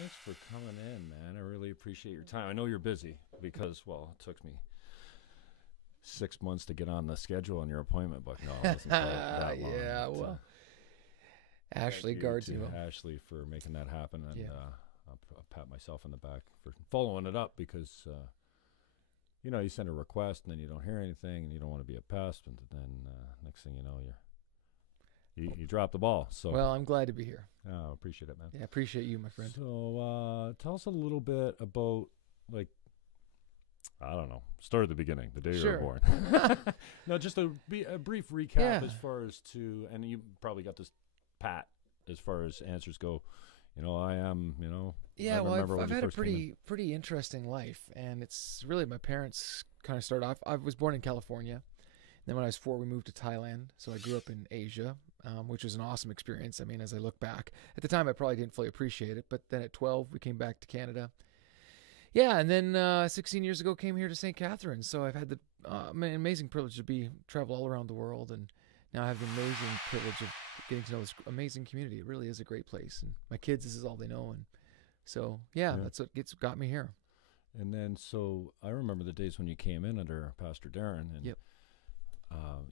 Thanks for coming in, man. I really appreciate your time. I know you're busy because, well, it took me 6 months to get on the schedule on your appointment, but no, it wasn't quite that long. Yeah, But, well, Ashley thank guards to you. Ashley for making that happen, and Yeah. I'll pat myself on the back for following it up because, you send a request and then you don't hear anything, and you don't want to be a pest, and then next thing you know, you drop the ball. So, Well, I'm glad to be here. appreciate it, man. Yeah, appreciate you, my friend. So, tell us a little bit about, like, I don't know, start at the beginning, the day you were Sure. born. No, just a brief recap Yeah. as far as and you probably got this pat as far as answers go. I am, Yeah, I well, remember when I've you had a first came in. pretty interesting life, and it's really my parents kind of started off. I was born in California. Then when I was 4, we moved to Thailand. So I grew up in Asia, which was an awesome experience. I mean, as I look back, at the time I probably didn't fully appreciate it, but then at 12 we came back to Canada. Yeah, and then 16 years ago came here to St. Catharines. So I've had the amazing privilege to travel all around the world, and now I have the amazing privilege of getting to know this amazing community. It really is a great place, and my kids, this is all they know, and so yeah. That's what got me here. And then, so I remember the days when you came in under Pastor Darren, and Yep.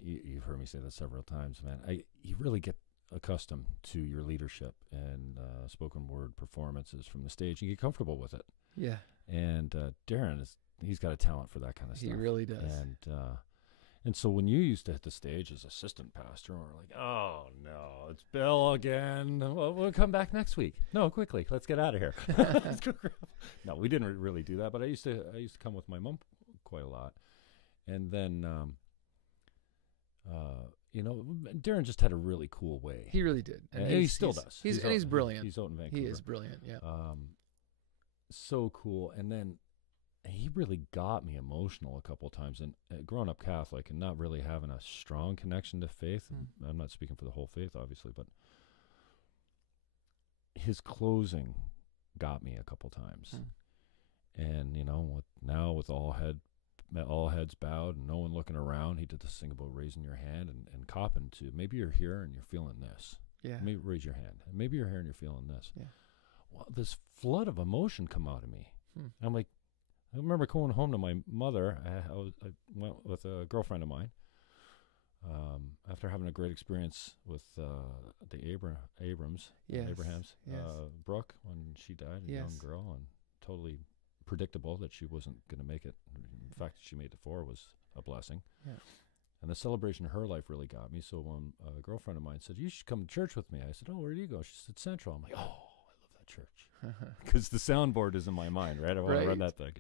you've heard me say that several times, man. You really get accustomed to your leadership and spoken word performances from the stage. You get comfortable with it. Yeah, And Darren he's got a talent for that kind of stuff. he really does. And so when you used to hit the stage as assistant pastor, we're like, oh no, it's Bill again. We'll come back next week. No, quickly, let's get out of here. Let's go grab. No, we didn't really do that, but I used to come with my mom quite a lot, and then Darren just had a really cool way. He really did, and he still does. He's brilliant. He's out in Vancouver. He is brilliant. Yeah. So cool. And then he really got me emotional a couple of times. And growing up Catholic and not really having a strong connection to faith, and I'm not speaking for the whole faith, obviously, but his closing got me a couple times. And with all heads bowed and no one looking around, he did this thing about raising your hand and copping to, maybe you're here and you're feeling this. Yeah. Maybe raise your hand. Maybe you're here and you're feeling this. Yeah. Well, this flood of emotion come out of me. I'm like, I remember going home to my mother. I went with a girlfriend of mine after having a great experience with the Abrahams, Yes. Brooke, when she died, a young girl, and totally predictable that she wasn't going to make it. The fact that she made it 4 was a blessing. Yeah. And the celebration of her life really got me. So when a girlfriend of mine said, "You should come to church with me," I said, "Oh, where do you go?" She said, "Central." I'm like, "Oh, I love that church." Because the soundboard is in my mind, right? I want to run that thing.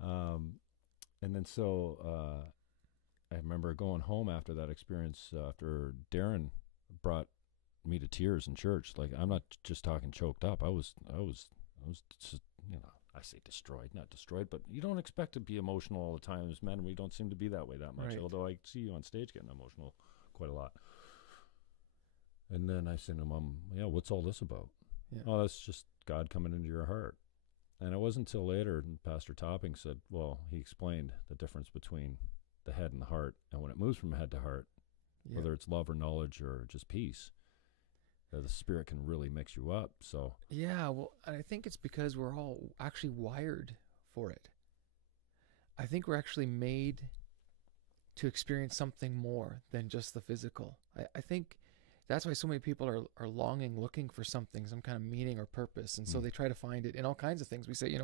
And then I remember going home after that experience, after Darren brought me to tears in church. Like, I'm not just talking choked up. I was just, I say destroyed, not destroyed, but you don't expect to be emotional all the time as men. We don't seem to be that way that much, Right. although I see you on stage getting emotional quite a lot. And then I said to Mom, what's all this about? Yeah. Oh, that's just God coming into your heart. And it wasn't until later Pastor Topping said, well, he explained the difference between the head and the heart. And when it moves from head to heart, whether it's love or knowledge or just peace, the spirit can really mix you up. So Yeah, well, I think it's because we're all actually wired for it. I think we're actually made to experience something more than just the physical. I think that's why so many people are longing, looking for something, some kind of meaning or purpose. And so they try to find it in all kinds of things. We say,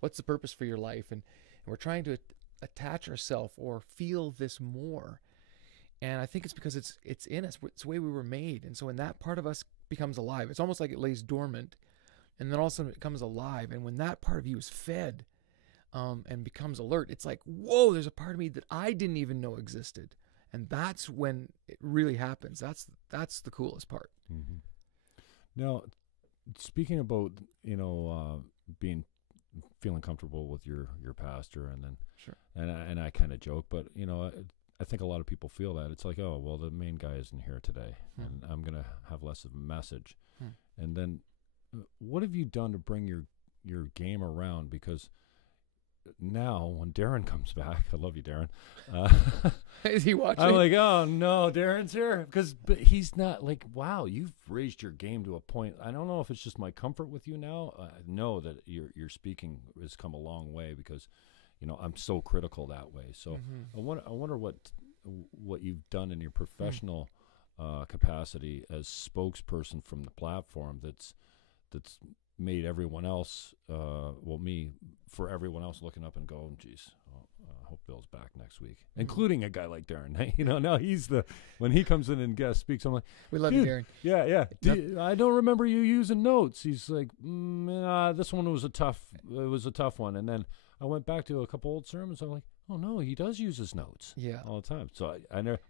what's the purpose for your life? And we're trying to attach ourselves or feel this more. And I think it's because it's in us. It's the way we were made. And so when that part of us becomes alive, it's almost like it lays dormant, and then all of a sudden it comes alive. And when that part of you is fed and becomes alert, it's like, whoa, there's a part of me that I didn't even know existed. And that's when it really happens. That's the coolest part. Mm-hmm. Now, speaking about feeling comfortable with your pastor, and then Sure. and I kind of joke, but I think a lot of people feel that it's like, oh well, the main guy isn't here today, and I'm gonna have less of a message. And then, what have you done to bring your game around? Because now when Darren comes back, I love you, Darren. Is he watching? I'm like, oh no, Darren's here, but he's not. Like, wow, you've raised your game to a point. I don't know if it's just my comfort with you now. I know that your speaking has come a long way because, I'm so critical that way. So I wonder what you've done in your professional capacity as spokesperson from the platform that's made everyone else, me, for everyone else looking up and go, geez, I hope Bill's back next week, including a guy like Darren. Now he's when he comes in and guest speaks, I'm like, we love you, Darren. Yeah. I don't remember you using notes. He's like, this one was a tough one. And then I went back to a couple old sermons. I'm like, oh no, he does use his notes all the time. So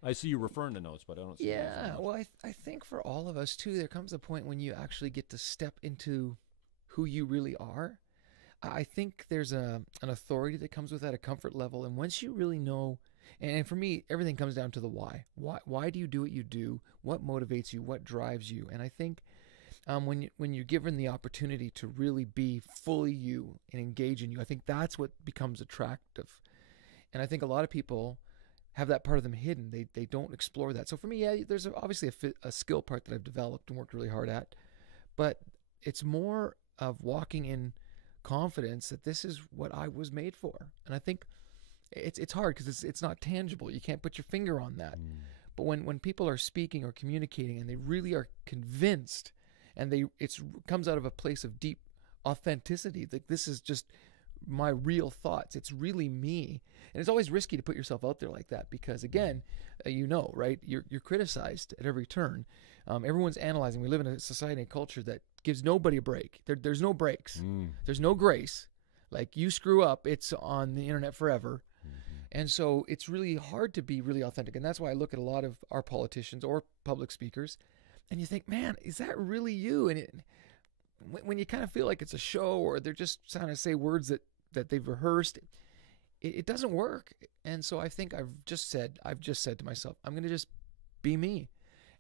I see you referring to notes, but I don't see well, I think for all of us too, there comes a point when you actually get to step into who you really are. I think there's an authority that comes with that, a comfort level. And once you really know, and for me, everything comes down to the why. Why do you do what you do? What motivates you? What drives you? And I think when you're given the opportunity to really be fully you and engage in you, I think that's what becomes attractive. And I think a lot of people have that part of them hidden. They don't explore that. So for me, there's obviously a skill part that I've developed and worked really hard at, but it's more of walking in confidence that this is what I was made for. And I think it's hard because it's not tangible. You can't put your finger on that. But when people are speaking or communicating and they really are convinced, and it comes out of a place of deep authenticity, that this is just my real thoughts. It's really me. And it's always risky to put yourself out there like that because, again, right? You're criticized at every turn. Everyone's analyzing. We live in a society and culture that gives nobody a break. There's no breaks. There's no grace. Like, you screw up, it's on the internet forever. And so it's really hard to be really authentic. And that's why I look at a lot of our politicians or public speakers and you think, man, is that really you? And when you kind of feel like it's a show or they're just trying to say words that they've rehearsed, it doesn't work. And so I think I've just said to myself, I'm going to just be me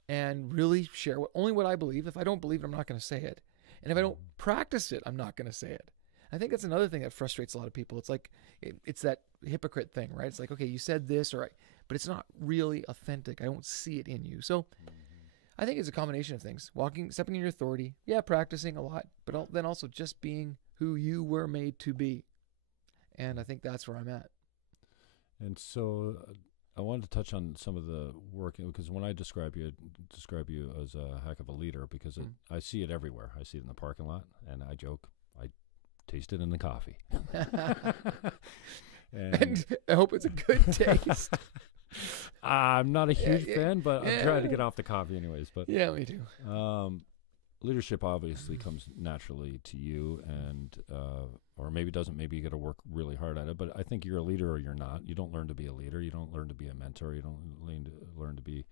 and really share only what I believe. If I don't believe it, I'm not going to say it. And if I don't practice it, I'm not going to say it. I think that's another thing that frustrates a lot of people. It's like, it's that hypocrite thing, right? It's like, okay, you said this, but it's not really authentic. I don't see it in you. So I think it's a combination of things. Stepping in your authority, practicing a lot, but then also just being who you were made to be. And I think that's where I'm at. And so I wanted to touch on some of the work, because when I describe you as a heck of a leader, because I see it everywhere. I see it in the parking lot, and I joke, I taste it in the coffee. and I hope it's a good taste. I'm not a huge fan, but I'm trying to get off the coffee anyways. But yeah, me too. Leadership obviously comes naturally to you, and or maybe doesn't. Maybe you got to work really hard at it. But I think you're a leader or you're not. You don't learn to be a leader. You don't learn to be a mentor. You don't learn to be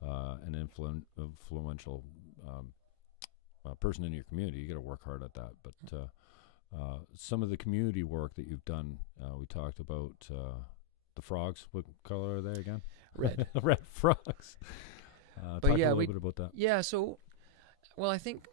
an influential person in your community. You got to work hard at that. But some of the community work that you've done, we talked about the frogs. What color are they again? Red. Red frogs. Talk a little bit about that. Yeah. So, well, I think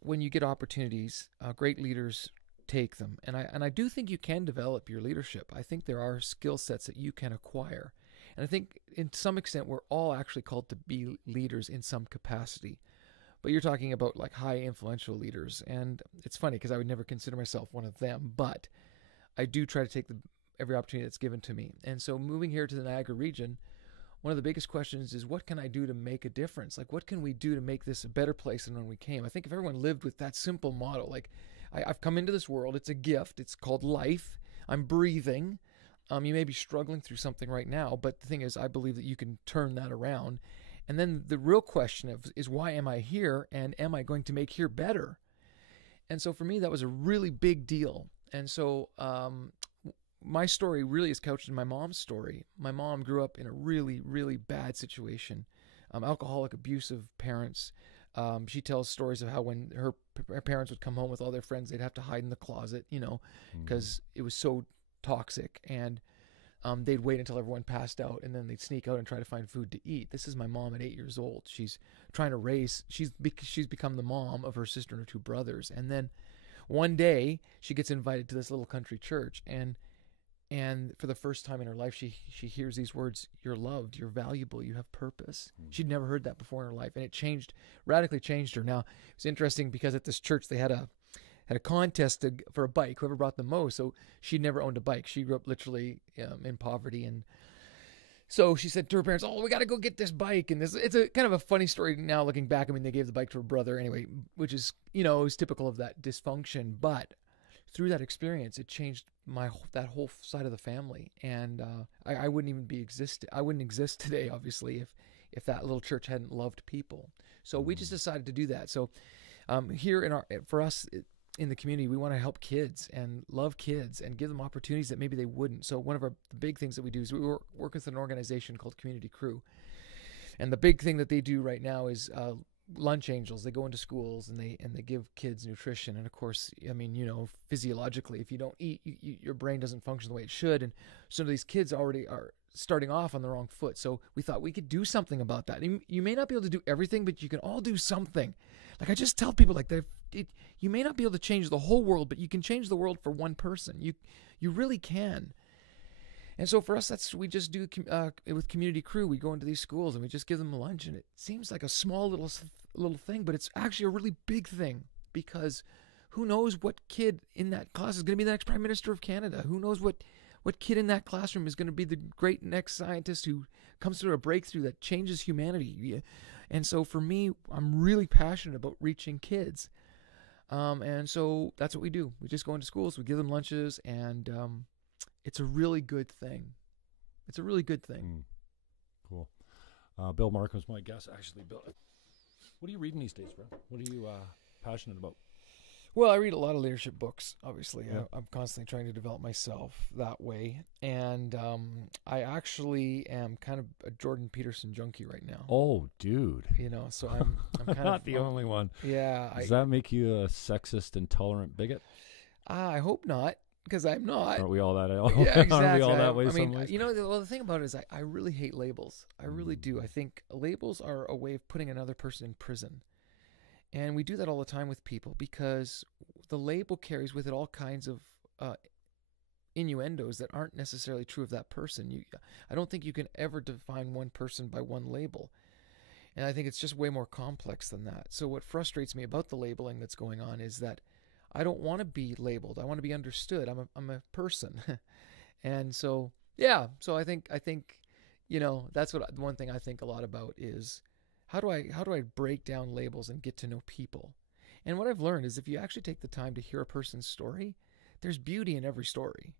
when you get opportunities, great leaders take them, and I do think you can develop your leadership. I think there are skill sets that you can acquire, and I think in some extent we're all actually called to be leaders in some capacity. But you're talking about like high influential leaders, and it's funny because I would never consider myself one of them, but I do try to take every opportunity that's given to me. And so moving here to the Niagara region, one of the biggest questions is, what can I do to make a difference? Like, what can we do to make this a better place than when we came? I think if everyone lived with that simple motto, like, I've come into this world, it's a gift, it's called life, I'm breathing. You may be struggling through something right now, but the thing is, I believe that you can turn that around. And then the real question is why am I here, and am I going to make here better? And so for me, that was a really big deal. And so my story really is couched in my mom's story. My mom grew up in a really, really bad situation. Alcoholic, abusive parents. She tells stories of how when her parents would come home with all their friends, they'd have to hide in the closet, because it was so toxic. And they'd wait until everyone passed out, and then they'd sneak out and try to find food to eat. This is my mom at 8 years old. She's trying to she's become the mom of her sister and her two brothers. And then one day she gets invited to this little country church, and for the first time in her life, she hears these words: "You're loved, you're valuable, you have purpose." She'd never heard that before in her life, and it radically changed her. Now, it's interesting because at this church they had a contest for a bike, whoever brought the most. So she'd never owned a bike. She grew up literally in poverty, and so she said to her parents, "Oh, we got to go get this bike." And it's a kind of a funny story now looking back. I mean, they gave the bike to her brother anyway, which is, is typical of that dysfunction. But through that experience, it changed that whole side of the family, and I wouldn't even I wouldn't exist today, obviously, if that little church hadn't loved people. So we just decided to do that. So here for us in the community, we want to help kids and love kids and give them opportunities that maybe they wouldn't. So one of the big things that we do is we work with an organization called Community Crew, and the big thing that they do right now is lunch angels. They go into schools and they give kids nutrition. And of course, I mean, physiologically, if you don't eat, your brain doesn't function the way it should. And so these kids already are starting off on the wrong foot. So we thought we could do something about that. You may not be able to do everything, but you can all do something. Like I just tell people, like you may not be able to change the whole world, but you can change the world for one person. You really can. And so for us, we just do with Community Crew. We go into these schools and we just give them lunch, and it seems like a small little thing, but it's actually a really big thing, because who knows what kid in that class is going to be the next Prime Minister of Canada? Who knows what kid in that classroom is going to be the great next scientist who comes through a breakthrough that changes humanity? And so for me, I'm really passionate about reaching kids. And so that's what we do. We just go into schools, we give them lunches, and it's a really good thing. It's a really good thing. Cool. Bill Markham is my guest. Actually, Bill, what are you reading these days, bro? What are you passionate about? Well, I read a lot of leadership books, obviously. Yeah. I'm constantly trying to develop myself that way. And I actually am kind of a Jordan Peterson junkie right now. Oh, dude. So I'm kind of... Not the only one. Yeah. Does that make you a sexist, intolerant bigot? I hope not, because I'm not. Aren't we all that? Yeah, exactly. Aren't we all that way? I mean, some ways? the thing about it is I really hate labels. I really do. I think labels are a way of putting another person in prison. And we do that all the time with people, because the label carries with it all kinds of innuendos that aren't necessarily true of that person. I don't think you can ever define one person by one label. And I think it's just way more complex than that. So what frustrates me about the labeling that's going on is that I don't want to be labeled. I want to be understood. I'm a person. And so, yeah. So I think that's what one thing I think a lot about is, how do I break down labels and get to know people? And what I've learned is if you actually take the time to hear a person's story, there's beauty in every story.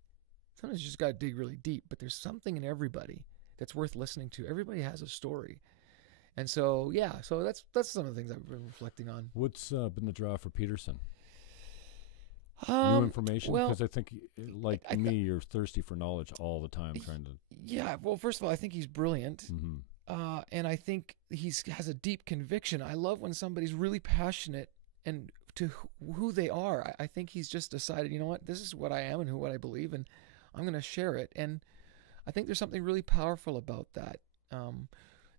Sometimes you just got to dig really deep, but there's something in everybody that's worth listening to. Everybody has a story. And so, yeah, so that's some of the things I've been reflecting on. What's been the draw for Peterson? New information? Because I think, like me, you're thirsty for knowledge all the time, trying to... Yeah, well, first of all, I think he's brilliant. Mm-hmm. And I think he has a deep conviction. I love when somebody's really passionate and to who they are. I think he's just decided, you know what, this is what I am and what I believe, and I'm going to share it. And I think there's something really powerful about that.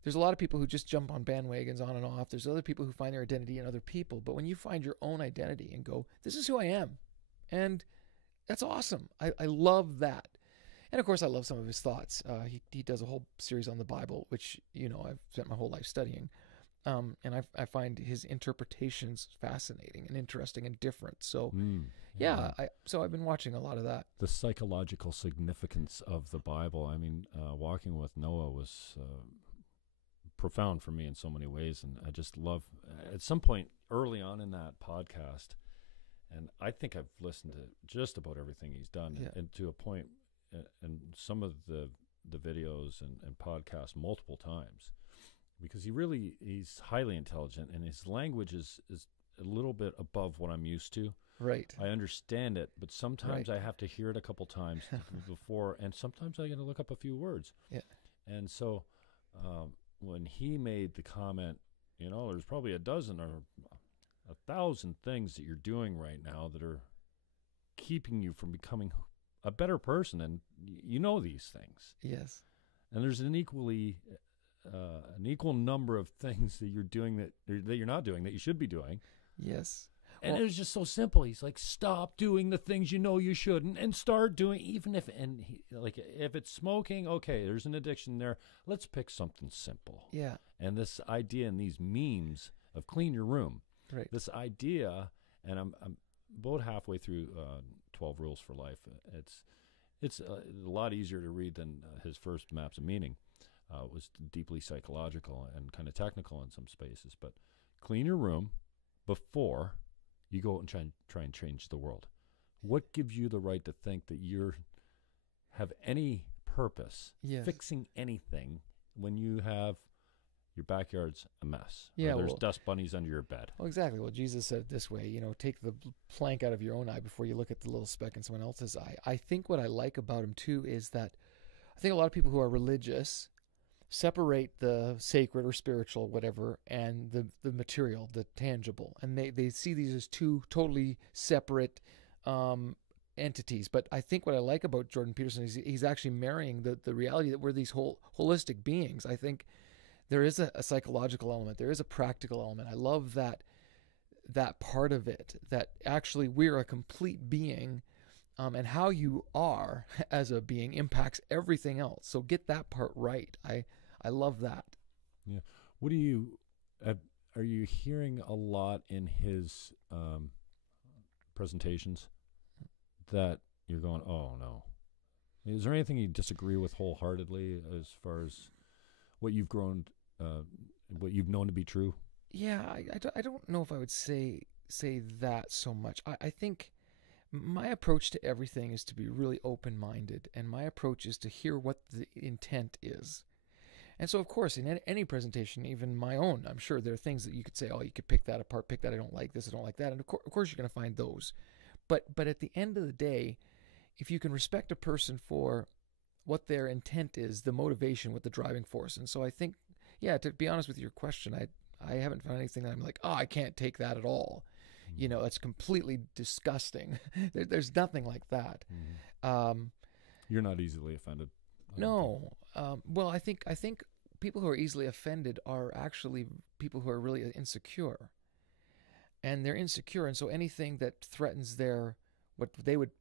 There's a lot of people who just jump on bandwagons on and off. There's other people who find their identity in other people. But when you find your own identity and go, this is who I am, and that's awesome. I love that. And of course, I love some of his thoughts. He does a whole series on the Bible, which, I've spent my whole life studying. And I find his interpretations fascinating and interesting and different. So, so I've been watching a lot of that. The psychological significance of the Bible. I mean, walking with Noah was profound for me in so many ways. And I just love, at some point early on in that podcast, and I think I've listened to just about everything he's done, and to a point, and some of the videos and podcasts multiple times, because he's highly intelligent, and his language is a little bit above what I'm used to. Right. I understand it, but sometimes I have to hear it a couple times before, and sometimes I got to look up a few words. Yeah. And so when he made the comment, there's probably a dozen or 1,000 things that you're doing right now that are keeping you from becoming a better person, and these things. Yes. And there's an equal number of things that you're doing that you're not doing that you should be doing. Yes. And it was just so simple. He's like, stop doing the things you know you shouldn't and start doing, even if, and he, like, if it's smoking, okay, there's an addiction there. Let's pick something simple. Yeah. And this idea and these memes of clean your room, Right. this idea, and I'm about halfway through 12 Rules for Life. It's a lot easier to read than his first Maps of Meaning. It was deeply psychological and kind of technical in some spaces. But clean your room before you go and try and change the world. What gives you the right to think that you have any purpose Yes. fixing anything when you have your backyard's a mess? Yeah, Or there's well- dust bunnies under your bed. Well, exactly. Well, Jesus said it this way, you know, take the plank out of your own eye before you look at the little speck in someone else's eye. I think what I like about him, too, is that I think a lot of people who are religious separate the sacred or spiritual, whatever, and the material, the tangible. And they see these as two totally separate entities. But I think what I like about Jordan Peterson is he's actually marrying the reality that we're these holistic beings. I think there is a psychological element. There is a practical element. I love that part of it, that actually we're a complete being, and how you are as a being impacts everything else. So get that part right. I love that. Yeah. What do you are you hearing a lot in his presentations that you're going, oh no? Is there anything you disagree with wholeheartedly as far as what you've grown, what you've known to be true? Yeah, I don't know if I would say that so much. I think my approach to everything is to be really open-minded, and my approach is to hear what the intent is. And so, of course, in any presentation, even my own, I'm sure there are things that you could say, oh, you could pick that apart, pick that, I don't like this, I don't like that. And of course you're going to find those. But at the end of the day, if you can respect a person for what their intent is, the motivation, what the driving force. And so I think, yeah, to be honest with your question, I haven't found anything that I'm like, oh, I can't take that at all. You know, it's completely disgusting. There's nothing like that. You're not easily offended. No. Well, I think people who are easily offended are actually people who are really insecure. And they're insecure, and so anything that threatens what they would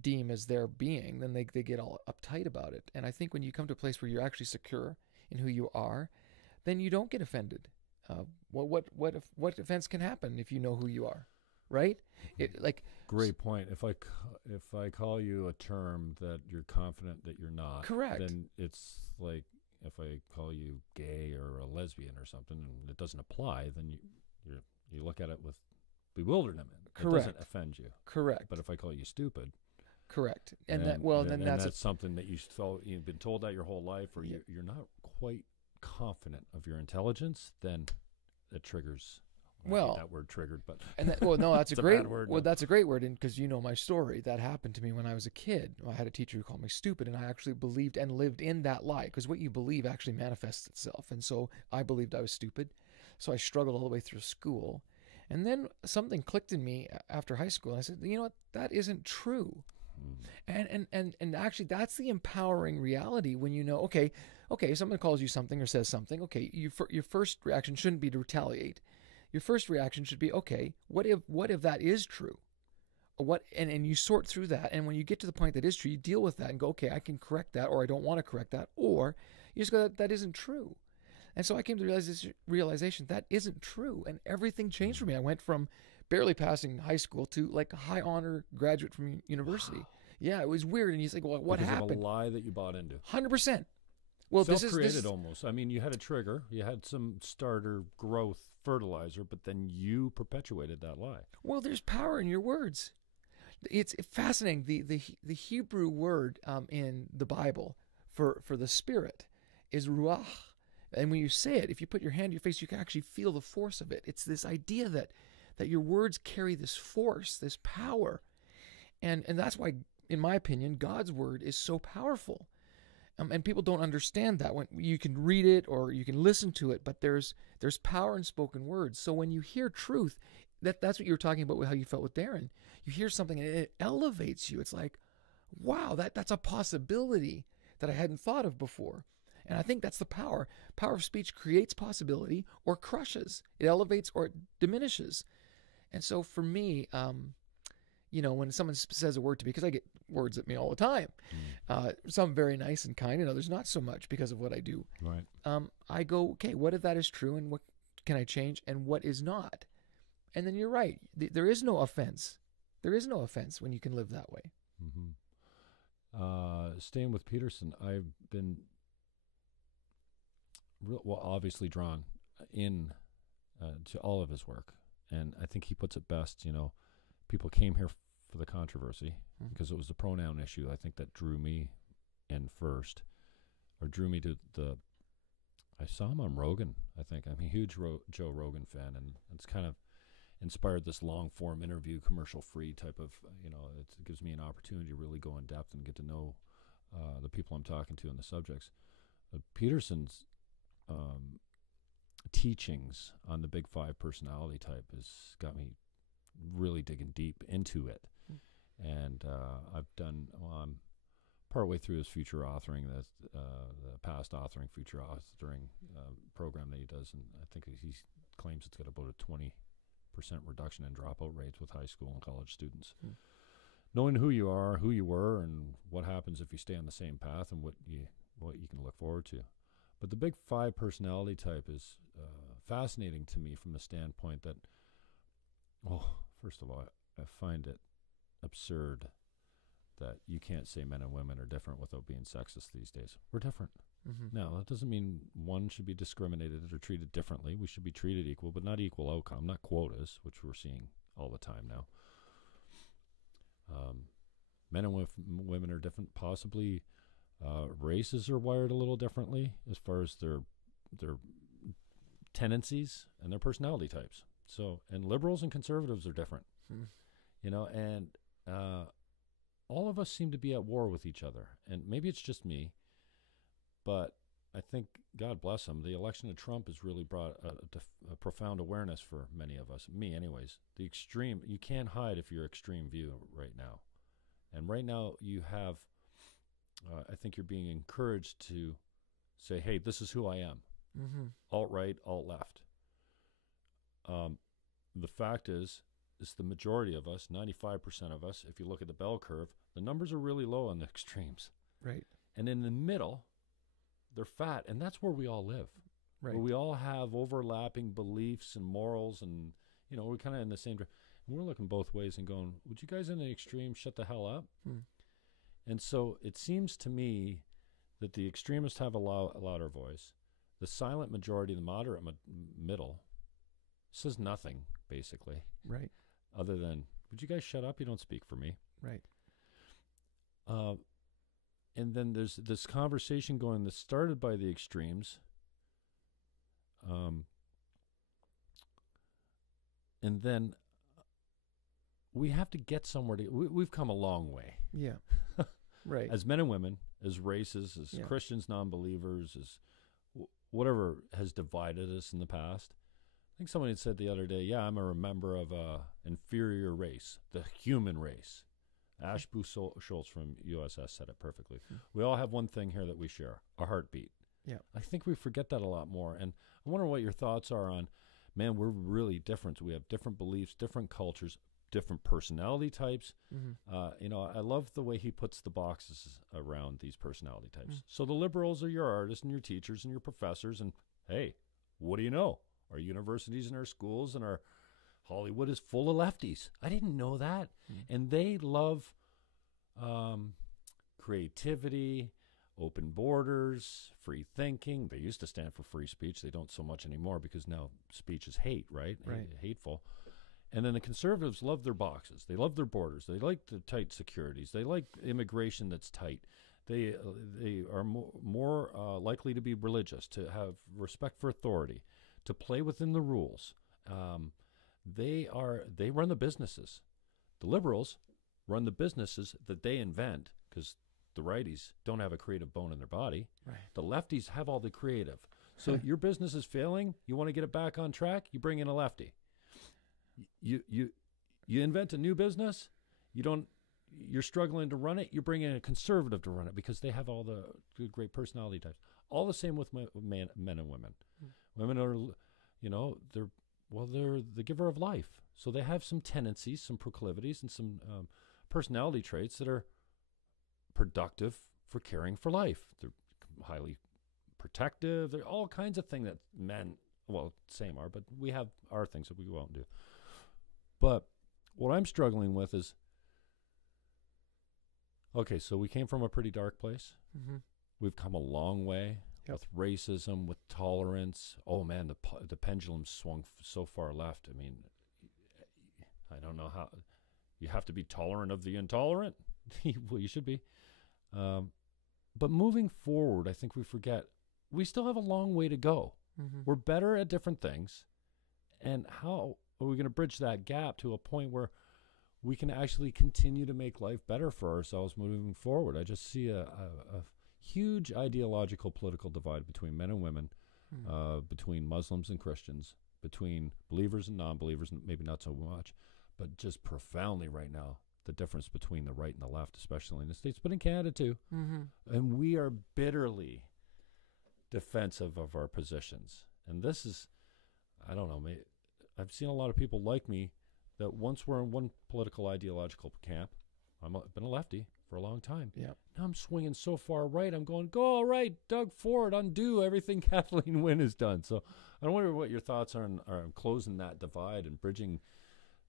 deem as their being, then they get all uptight about it. And I think when you come to a place where you're actually secure in who you are, then you don't get offended. What offense can happen if you know who you are, right? Great point. If I call you a term that you're confident that you're not, correct, then it's like if I call you gay or a lesbian or something and it doesn't apply, then you look at it with bewilderment. Correct. It doesn't offend you. Correct. But if I call you stupid, correct, and then that's that's something that you've been told that your whole life, or you're not quite confident of your intelligence, then it triggers. I hate that word triggered, but that's a great word. Well, that's a great word, because you know my story. That happened to me when I was a kid. I had a teacher who called me stupid, and I actually believed and lived in that lie, because what you believe actually manifests itself. And so I believed I was stupid, so I struggled all the way through school, and then something clicked in me after high school. And I said, you know what, that isn't true. And actually, that's the empowering reality when you know, okay, someone calls you something or says something. Okay, your first reaction shouldn't be to retaliate. Your first reaction should be, okay, what if that is true? And you sort through that, and when you get to the point that is true, you deal with that and go, okay, I can correct that, or I don't want to correct that, or you just go, that isn't true. And so I came to the realization that isn't true, and everything changed for me. I went from barely passing high school to like a high honor graduate from university. Wow. Yeah, it was weird. And you think, well, what happened? Of a lie that you bought into. 100%. Well, self-created almost. I mean, you had a trigger, you had some starter growth fertilizer, but then you perpetuated that lie. Well, there's power in your words. It's fascinating. The Hebrew word in the Bible for the spirit is ruach. And when you say it, if you put your hand to your face, you can actually feel the force of it. It's this idea that your words carry this force, this power. And that's why, in my opinion, God's word is so powerful. And people don't understand that. When you can read it or you can listen to it, but there's power in spoken words. So when you hear truth, that's what you were talking about with how you felt with Darren. You hear something and it elevates you. It's like, wow, that's a possibility that I hadn't thought of before. And I think that's the power. Power of speech creates possibility or crushes. It elevates or it diminishes. And so for me, when someone says a word to me, because I get words at me all the time, some very nice and kind, and others not so much because of what I do. Right. I go, okay, what if that is true, and what can I change, and what is not? And then you're right. There is no offense. There is no offense when you can live that way. Mm-hmm. Staying with Peterson, I've been obviously drawn in to all of his work, and I think he puts it best. People came here for the controversy because it was the pronoun issue. I think that drew me in first, or drew me to I saw him on Rogan. I think I'm a huge Joe Rogan fan, and it's kind of inspired this long form interview, commercial free type of, it gives me an opportunity to really go in depth and get to know the people I'm talking to and the subjects. Peterson's teachings on the big five personality type has got me really digging deep into it. And I'm partway through his future authoring, the past authoring, future authoring program that he does, and I think he claims it's got about a 20% reduction in dropout rates with high school and college students. Knowing who you are, who you were, and what happens if you stay on the same path, and what you can look forward to. But the big five personality type is fascinating to me from the standpoint that, first of all, I find it absurd that you can't say men and women are different without being sexist these days. We're different. Now, that doesn't mean one should be discriminated or treated differently. We should be treated equal, but not equal outcome, not quotas, which we're seeing all the time now. Men and women are different. Possibly races are wired a little differently as far as their tendencies and their personality types. So, and liberals and conservatives are different. And all of us seem to be at war with each other. And maybe it's just me, but I think, God bless him, the election of Trump has really brought a profound awareness for many of us, me anyways. The extreme, you can't hide if you're extreme view right now. And right now you have, I think you're being encouraged to say, hey, this is who I am. Alt-right, alt-left. The fact is, it's the majority of us, 95% of us, if you look at the bell curve, the numbers are really low on the extremes. Right. And in the middle, they're fat, and that's where we all live. Right. Where we all have overlapping beliefs and morals, and, we're kind of in the same direction. We're looking both ways and going, would you guys in the extreme shut the hell up? And so it seems to me that the extremists have a louder voice. The silent majority, the moderate middle, says nothing, basically. Right. Other than, would you guys shut up? You don't speak for me. Right. And then there's this conversation going that started by the extremes. And then we have to get somewhere we've come a long way. Yeah. Right. As men and women, as races, as Christians, non-believers, as whatever has divided us in the past. I think somebody had said the other day, I'm a member of a inferior race, the human race. Ashbu Schultz from USS said it perfectly. We all have one thing here that we share, a heartbeat. Yeah. I think we forget that a lot more. And I wonder what your thoughts are on, man, we're really different. We have different beliefs, different cultures, different personality types. I love the way he puts the boxes around these personality types. So the liberals are your artists and your teachers and your professors. And hey, what do you know? Our universities and our schools and our Hollywood is full of lefties. I didn't know that. And they love creativity, open borders, free thinking. They used to stand for free speech. They don't so much anymore because now speech is hate, right? Hateful. And then the conservatives love their boxes. They love their borders. They like the tight securities. They like immigration that's tight. They are more likely to be religious, to have respect for authority, to play within the rules. They run the businesses. The liberals run the businesses that they invent, because the righties don't have a creative bone in their body. Right. The lefties have all the creative. So your business is failing. You want to get it back on track. You bring in a lefty. You invent a new business. You're struggling to run it. You bring in a conservative to run it because they have all the good, great personality types. All the same with men and women. Women are, they're well, they're the giver of life. So they have some tendencies, some proclivities, and some personality traits that are productive for caring for life. They're highly protective. There are all kinds of things that men, well, same are, but we have our things that we go out and do. But what I'm struggling with is, okay, so we came from a pretty dark place. Mm-hmm. We've come a long way with racism, with tolerance. Oh man, the pendulum swung so far left. I mean, I don't know how. You have to be tolerant of the intolerant. Well, you should be. But moving forward, I think we forget we still have a long way to go. Mm-hmm. We're better at different things. And how are we going to bridge that gap to a point where we can actually continue to make life better for ourselves moving forward? I just see a huge ideological political divide between men and women, between Muslims and Christians, between believers and non-believers, and maybe not so much, but just profoundly right now, the difference between the right and the left, especially in the States, but in Canada too. Mm-hmm. And we are bitterly defensive of our positions. And this is, I don't know, I've seen a lot of people like me that once were in one political ideological camp. I've been a lefty for a long time. Yeah. Now I'm swinging so far right. I'm going, go all right, Doug Ford, undo everything Kathleen Wynne has done. So I wonder what your thoughts are on closing that divide and bridging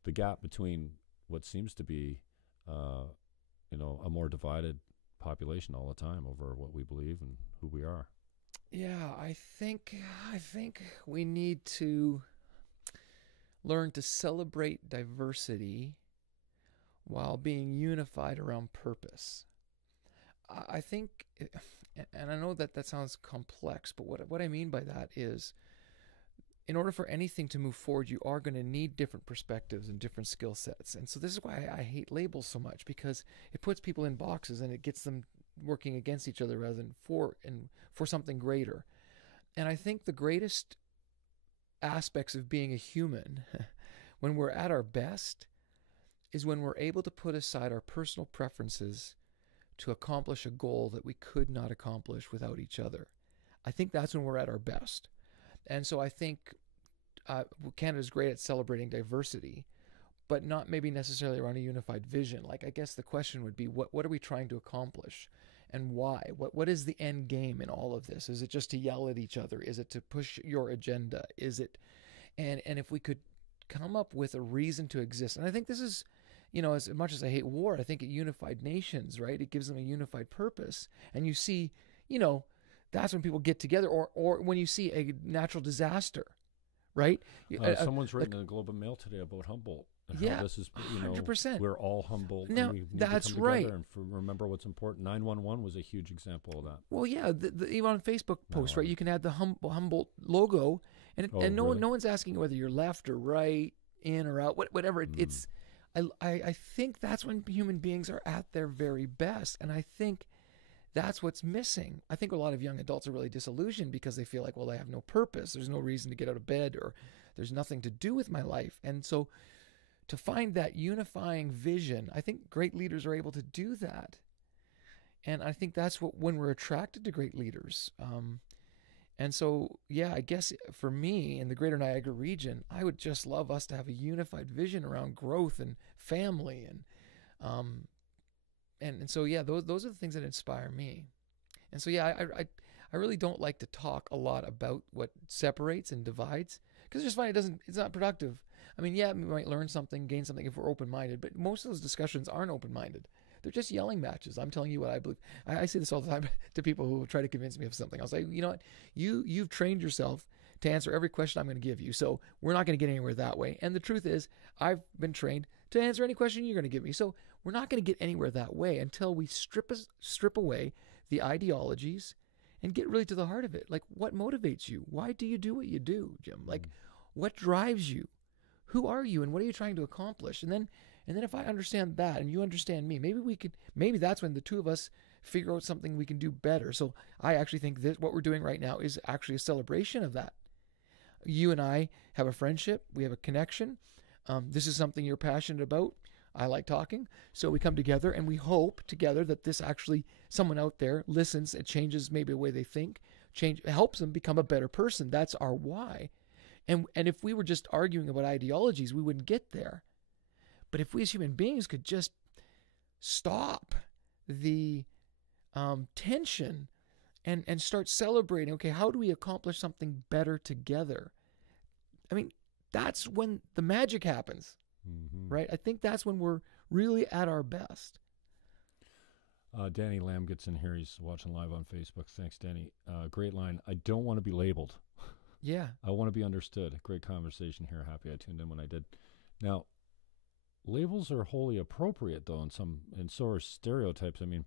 the gap between what seems to be, a more divided population all the time over what we believe and who we are. Yeah, I think we need to learn to celebrate diversity while being unified around purpose. I think, and I know that sounds complex, but what I mean by that is, in order for anything to move forward, you are going to need different perspectives and different skill sets. And so this is why I hate labels so much, because it puts people in boxes and it gets them working against each other rather than for something greater. And I think the greatest aspects of being a human, when we're at our best, is when we're able to put aside our personal preferences to accomplish a goal that we could not accomplish without each other. I think that's when we're at our best. And so I think Canada's great at celebrating diversity, but not maybe necessarily around a unified vision. Like, I guess the question would be, what are we trying to accomplish and why? What is the end game in all of this? Is it just to yell at each other? Is it to push your agenda? Is it, and if we could come up with a reason to exist. And I think this is, as much as I hate war, I think it unified nations, right? It gives them a unified purpose. And you see, that's when people get together, or when you see a natural disaster, right? Someone's writing in the Globe and Mail today about Humboldt. And yeah, how this is, 100%. We're all humble. Now, and we need that's to come right. And remember what's important. 911 was a huge example of that. Well, yeah, even on Facebook posts, right? You can add the Humboldt logo, and no one's asking whether you're left or right, in or out, whatever. It's, I think that's when human beings are at their very best, and I think that's what's missing. I think a lot of young adults are really disillusioned because they feel like, well, I have no purpose. There's no reason to get out of bed, or there's nothing to do with my life. And so to find that unifying vision, I think great leaders are able to do that. And I think that's when we're attracted to great leaders. And so, yeah, I guess for me in the greater Niagara region, I would just love us to have a unified vision around growth and family. And so, yeah, those are the things that inspire me. And so, yeah, I really don't like to talk a lot about what separates and divides, because I just find it's not productive. I mean, yeah, we might learn something, gain something if we're open-minded, but most of those discussions aren't open-minded. They're just yelling matches. I'm telling you what I believe. I say this all the time to people who try to convince me of something. I'll say, you know what? You've trained yourself to answer every question I'm going to give you, so we're not going to get anywhere that way. And the truth is, I've been trained to answer any question you're going to give me, so we're not going to get anywhere that way until we strip away the ideologies and get really to the heart of it. Like, what motivates you? Why do you do what you do, Jim? Like, what drives you? Who are you, and what are you trying to accomplish? And then if I understand that and you understand me, maybe that's when the two of us figure out something we can do better. So I actually think that what we're doing right now is actually a celebration of that. You and I have a friendship. We have a connection. This is something you're passionate about. I like talking. So we come together and we hope together that this actually, someone out there listens and changes maybe the way they think, helps them become a better person. That's our why. And if we were just arguing about ideologies, we wouldn't get there. But if we as human beings could just stop the tension and start celebrating, okay, how do we accomplish something better together? I mean, that's when the magic happens, right? I think that's when we're really at our best. Danny Lamb gets in here. He's watching live on Facebook. Thanks, Danny. Great line. I don't want to be labeled. Yeah. I want to be understood. Great conversation here. Happy I tuned in when I did. Now, labels are wholly appropriate, though, and so are stereotypes. I mean,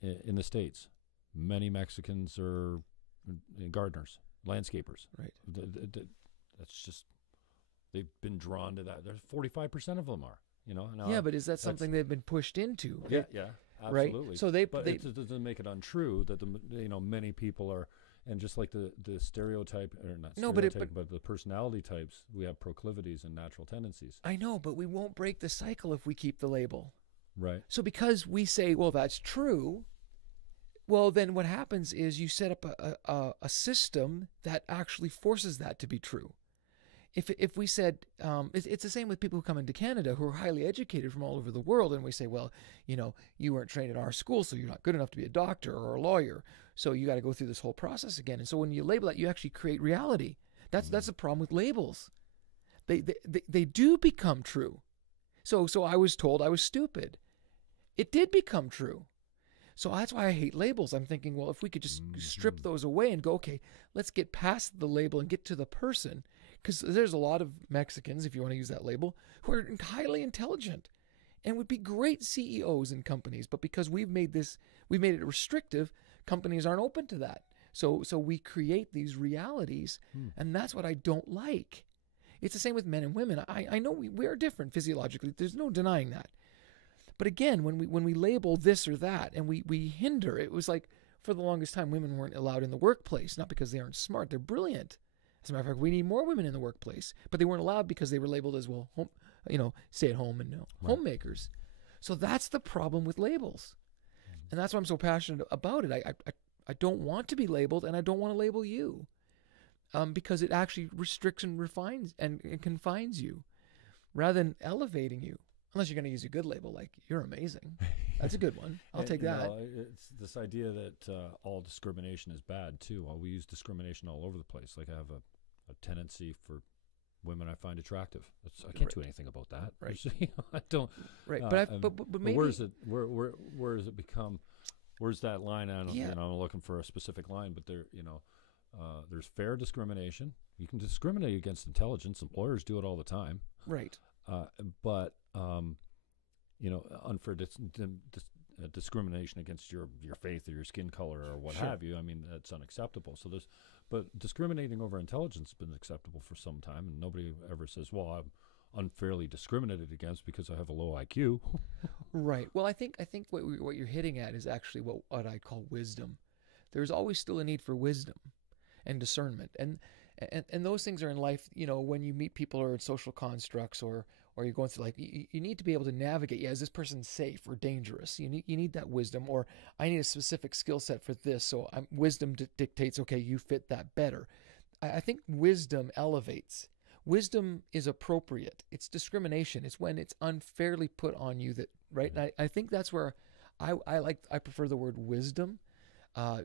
in the States, many Mexicans are gardeners, landscapers. Right. That's just, they've been drawn to that. There's 45% of them are. Yeah, but is that something they've been pushed into? Yeah, absolutely. Right. So it doesn't make it untrue that many people are, and just like the stereotype, or not stereotype, but the personality types, we have proclivities and natural tendencies. I know, but we won't break the cycle if we keep the label. Right. So because we say, well, that's true, well, then what happens is you set up a system that actually forces that to be true. If we said, it's the same with people who come into Canada who are highly educated from all over the world, and we say, well, you weren't trained in our school, so you're not good enough to be a doctor or a lawyer, so you got to go through this whole process again. And so when you label that, you actually create reality. That's the problem with labels. They do become true. So I was told I was stupid. It did become true. So that's why I hate labels. I'm thinking, well, if we could just strip those away and go, okay, let's get past the label and get to the person. Because there's a lot of Mexicans, if you want to use that label, who are highly intelligent and would be great CEOs in companies. But because we've made it restrictive, companies aren't open to that. So we create these realities, and that's what I don't like. It's the same with men and women. I know we are different physiologically. There's no denying that. But again, when we label this or that and we hinder, it was like for the longest time, women weren't allowed in the workplace, not because they aren't smart. They're brilliant. As a matter of fact, we need more women in the workplace, but they weren't allowed because they were labeled as, well, home, stay at home and homemakers. So that's the problem with labels. And that's why I'm so passionate about it. I don't want to be labeled, and I don't want to label you, because it actually restricts and refines and confines you rather than elevating you. Unless you're going to use a good label, like you're amazing. That's a good one. I'll take that. It's this idea that all discrimination is bad too. Well, we use discrimination all over the place. Like I have a tendency for women I find attractive. I can't do anything about that. Right. I don't. Right. But maybe where does it become? Where's that line? I don't. Yeah. I'm looking for a specific line, but there's fair discrimination. You can discriminate against intelligence. Employers do it all the time. Right. But unfair discrimination against your faith or your skin color or what have you. I mean, that's unacceptable. But discriminating over intelligence has been acceptable for some time, and nobody ever says, "Well, I'm unfairly discriminated against because I have a low IQ." Right. Well, I think what you're hitting at is actually what I call wisdom. There's always still a need for wisdom and discernment, and those things are in life. When you meet people or in social constructs or you're going through, like, you need to be able to navigate. Yeah, is this person safe or dangerous? You need that wisdom, or I need a specific skill set for this. So wisdom dictates, okay, you fit that better. I think wisdom elevates. Wisdom is appropriate. It's discrimination. It's when it's unfairly put on you that, right? And I think that's where I prefer the word wisdom.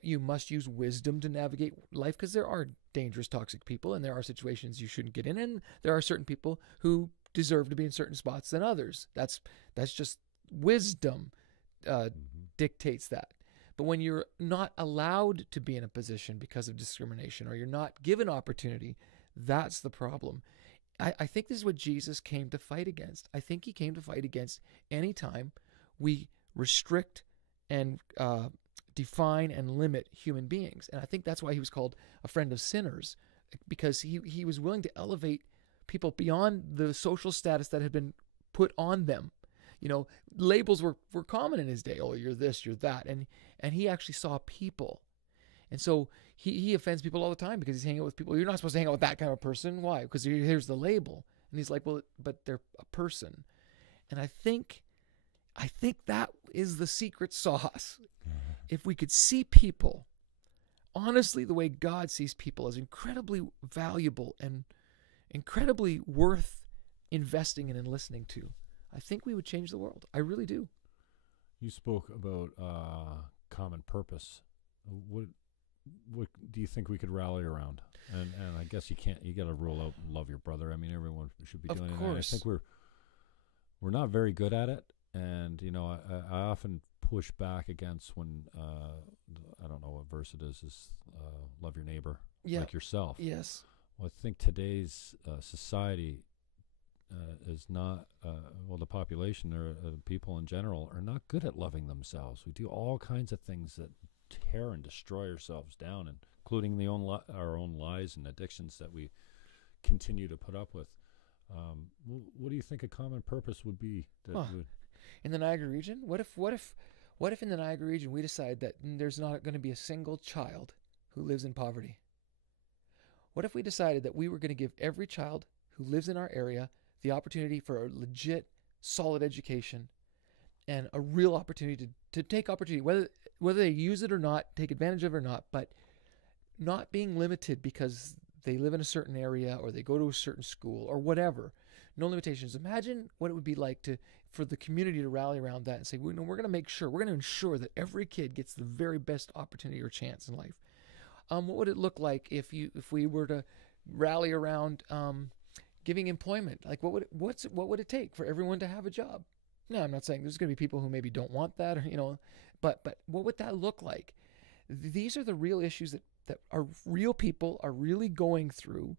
You must use wisdom to navigate life, because there are dangerous, toxic people, and there are situations you shouldn't get in, and there are certain people who deserve to be in certain spots than others. That's just wisdom dictates that. But when you're not allowed to be in a position because of discrimination, or you're not given opportunity, that's the problem. I think this is what Jesus came to fight against. I think he came to fight against any time we restrict and define and limit human beings. And I think that's why he was called a friend of sinners, because he was willing to elevate people beyond the social status that had been put on them. Labels were common in his day. Oh, you're this, you're that. And he actually saw people. And so he offends people all the time because he's hanging out with people. You're not supposed to hang out with that kind of person. Why? Because here's the label. And he's like, well, but they're a person. And I think that is the secret sauce. If we could see people honestly the way God sees people as incredibly valuable and incredibly worth investing in and listening to, I think we would change the world. I really do. You spoke about common purpose. What do you think we could rally around? And I guess you got to rule out love your brother. I mean, everyone should be doing it. Of course. I think we're not very good at it. And, I often push back against when, I don't know what verse it is love your neighbor like yourself. Yes. Well, I think today's society is not, the population or people in general are not good at loving themselves. We do all kinds of things that tear and destroy ourselves down, including our own lies and addictions that we continue to put up with. What do you think a common purpose would be? In the Niagara region? What if in the Niagara region we decide that there's not going to be a single child who lives in poverty? What if we decided that we were going to give every child who lives in our area the opportunity for a legit, solid education and a real opportunity to take opportunity, whether they use it or not, take advantage of it or not, but not being limited because they live in a certain area or they go to a certain school or whatever. No limitations. Imagine what it would be like for the community to rally around that and say, we're going to ensure that every kid gets the very best opportunity or chance in life. What would it look like if we were to rally around giving employment? Like what would it take for everyone to have a job? No, I'm not saying there's going to be people who maybe don't want that, or but what would that look like? These are the real issues that are real people are really going through,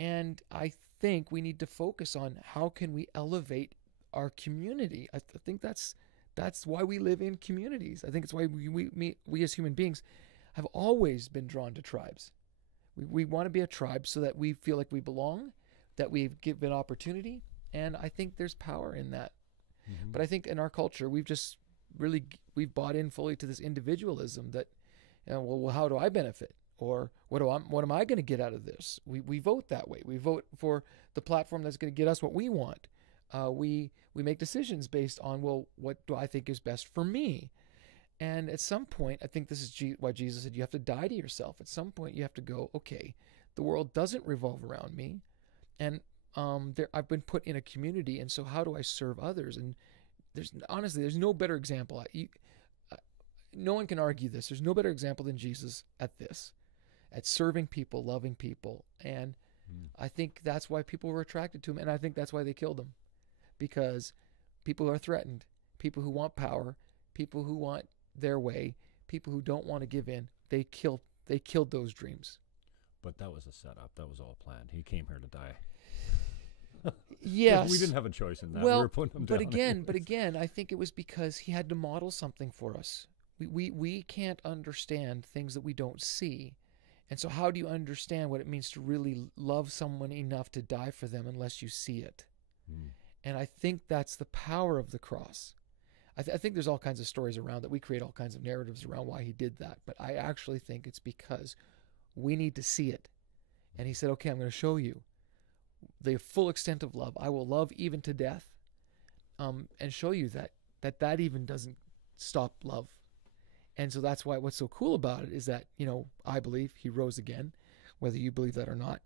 and I think we need to focus on how can we elevate our community. I think that's why we live in communities. I think it's why we as human beings have always been drawn to tribes. We want to be a tribe so that we feel like we belong, that we've given opportunity, and I think there's power in that. Mm-hmm. But I think in our culture, we've bought in fully to this individualism that, well, how do I benefit? Or what am I going to get out of this? We vote that way. We vote for the platform that's going to get us what we want. We make decisions based on, well, what do I think is best for me? And at some point, I think this is why Jesus said you have to die to yourself. At some point, you have to go, okay, the world doesn't revolve around me, and I've been put in a community, and so how do I serve others? And there's no better example. No one can argue this. There's no better example than Jesus at this, at serving people, loving people. And I think that's why people were attracted to him, and I think that's why they killed him, because people are threatened, people who want power, people who want their way, people who don't want to give in. They killed those dreams. But that was a setup. That was all planned. He came here to die. Yes. We didn't have a choice in that. Well, we were putting him down. But again, I think it was because he had to model something for us. We can't understand things that we don't see. And so how do you understand what it means to really love someone enough to die for them unless you see it? And I think that's the power of the cross. I think there's all kinds of stories around that. We create all kinds of narratives around why he did that. But I actually think it's because we need to see it. And he said, okay, I'm going to show you the full extent of love. I will love even to death, and show you that even doesn't stop love. And so that's why what's so cool about it is that, I believe he rose again, whether you believe that or not.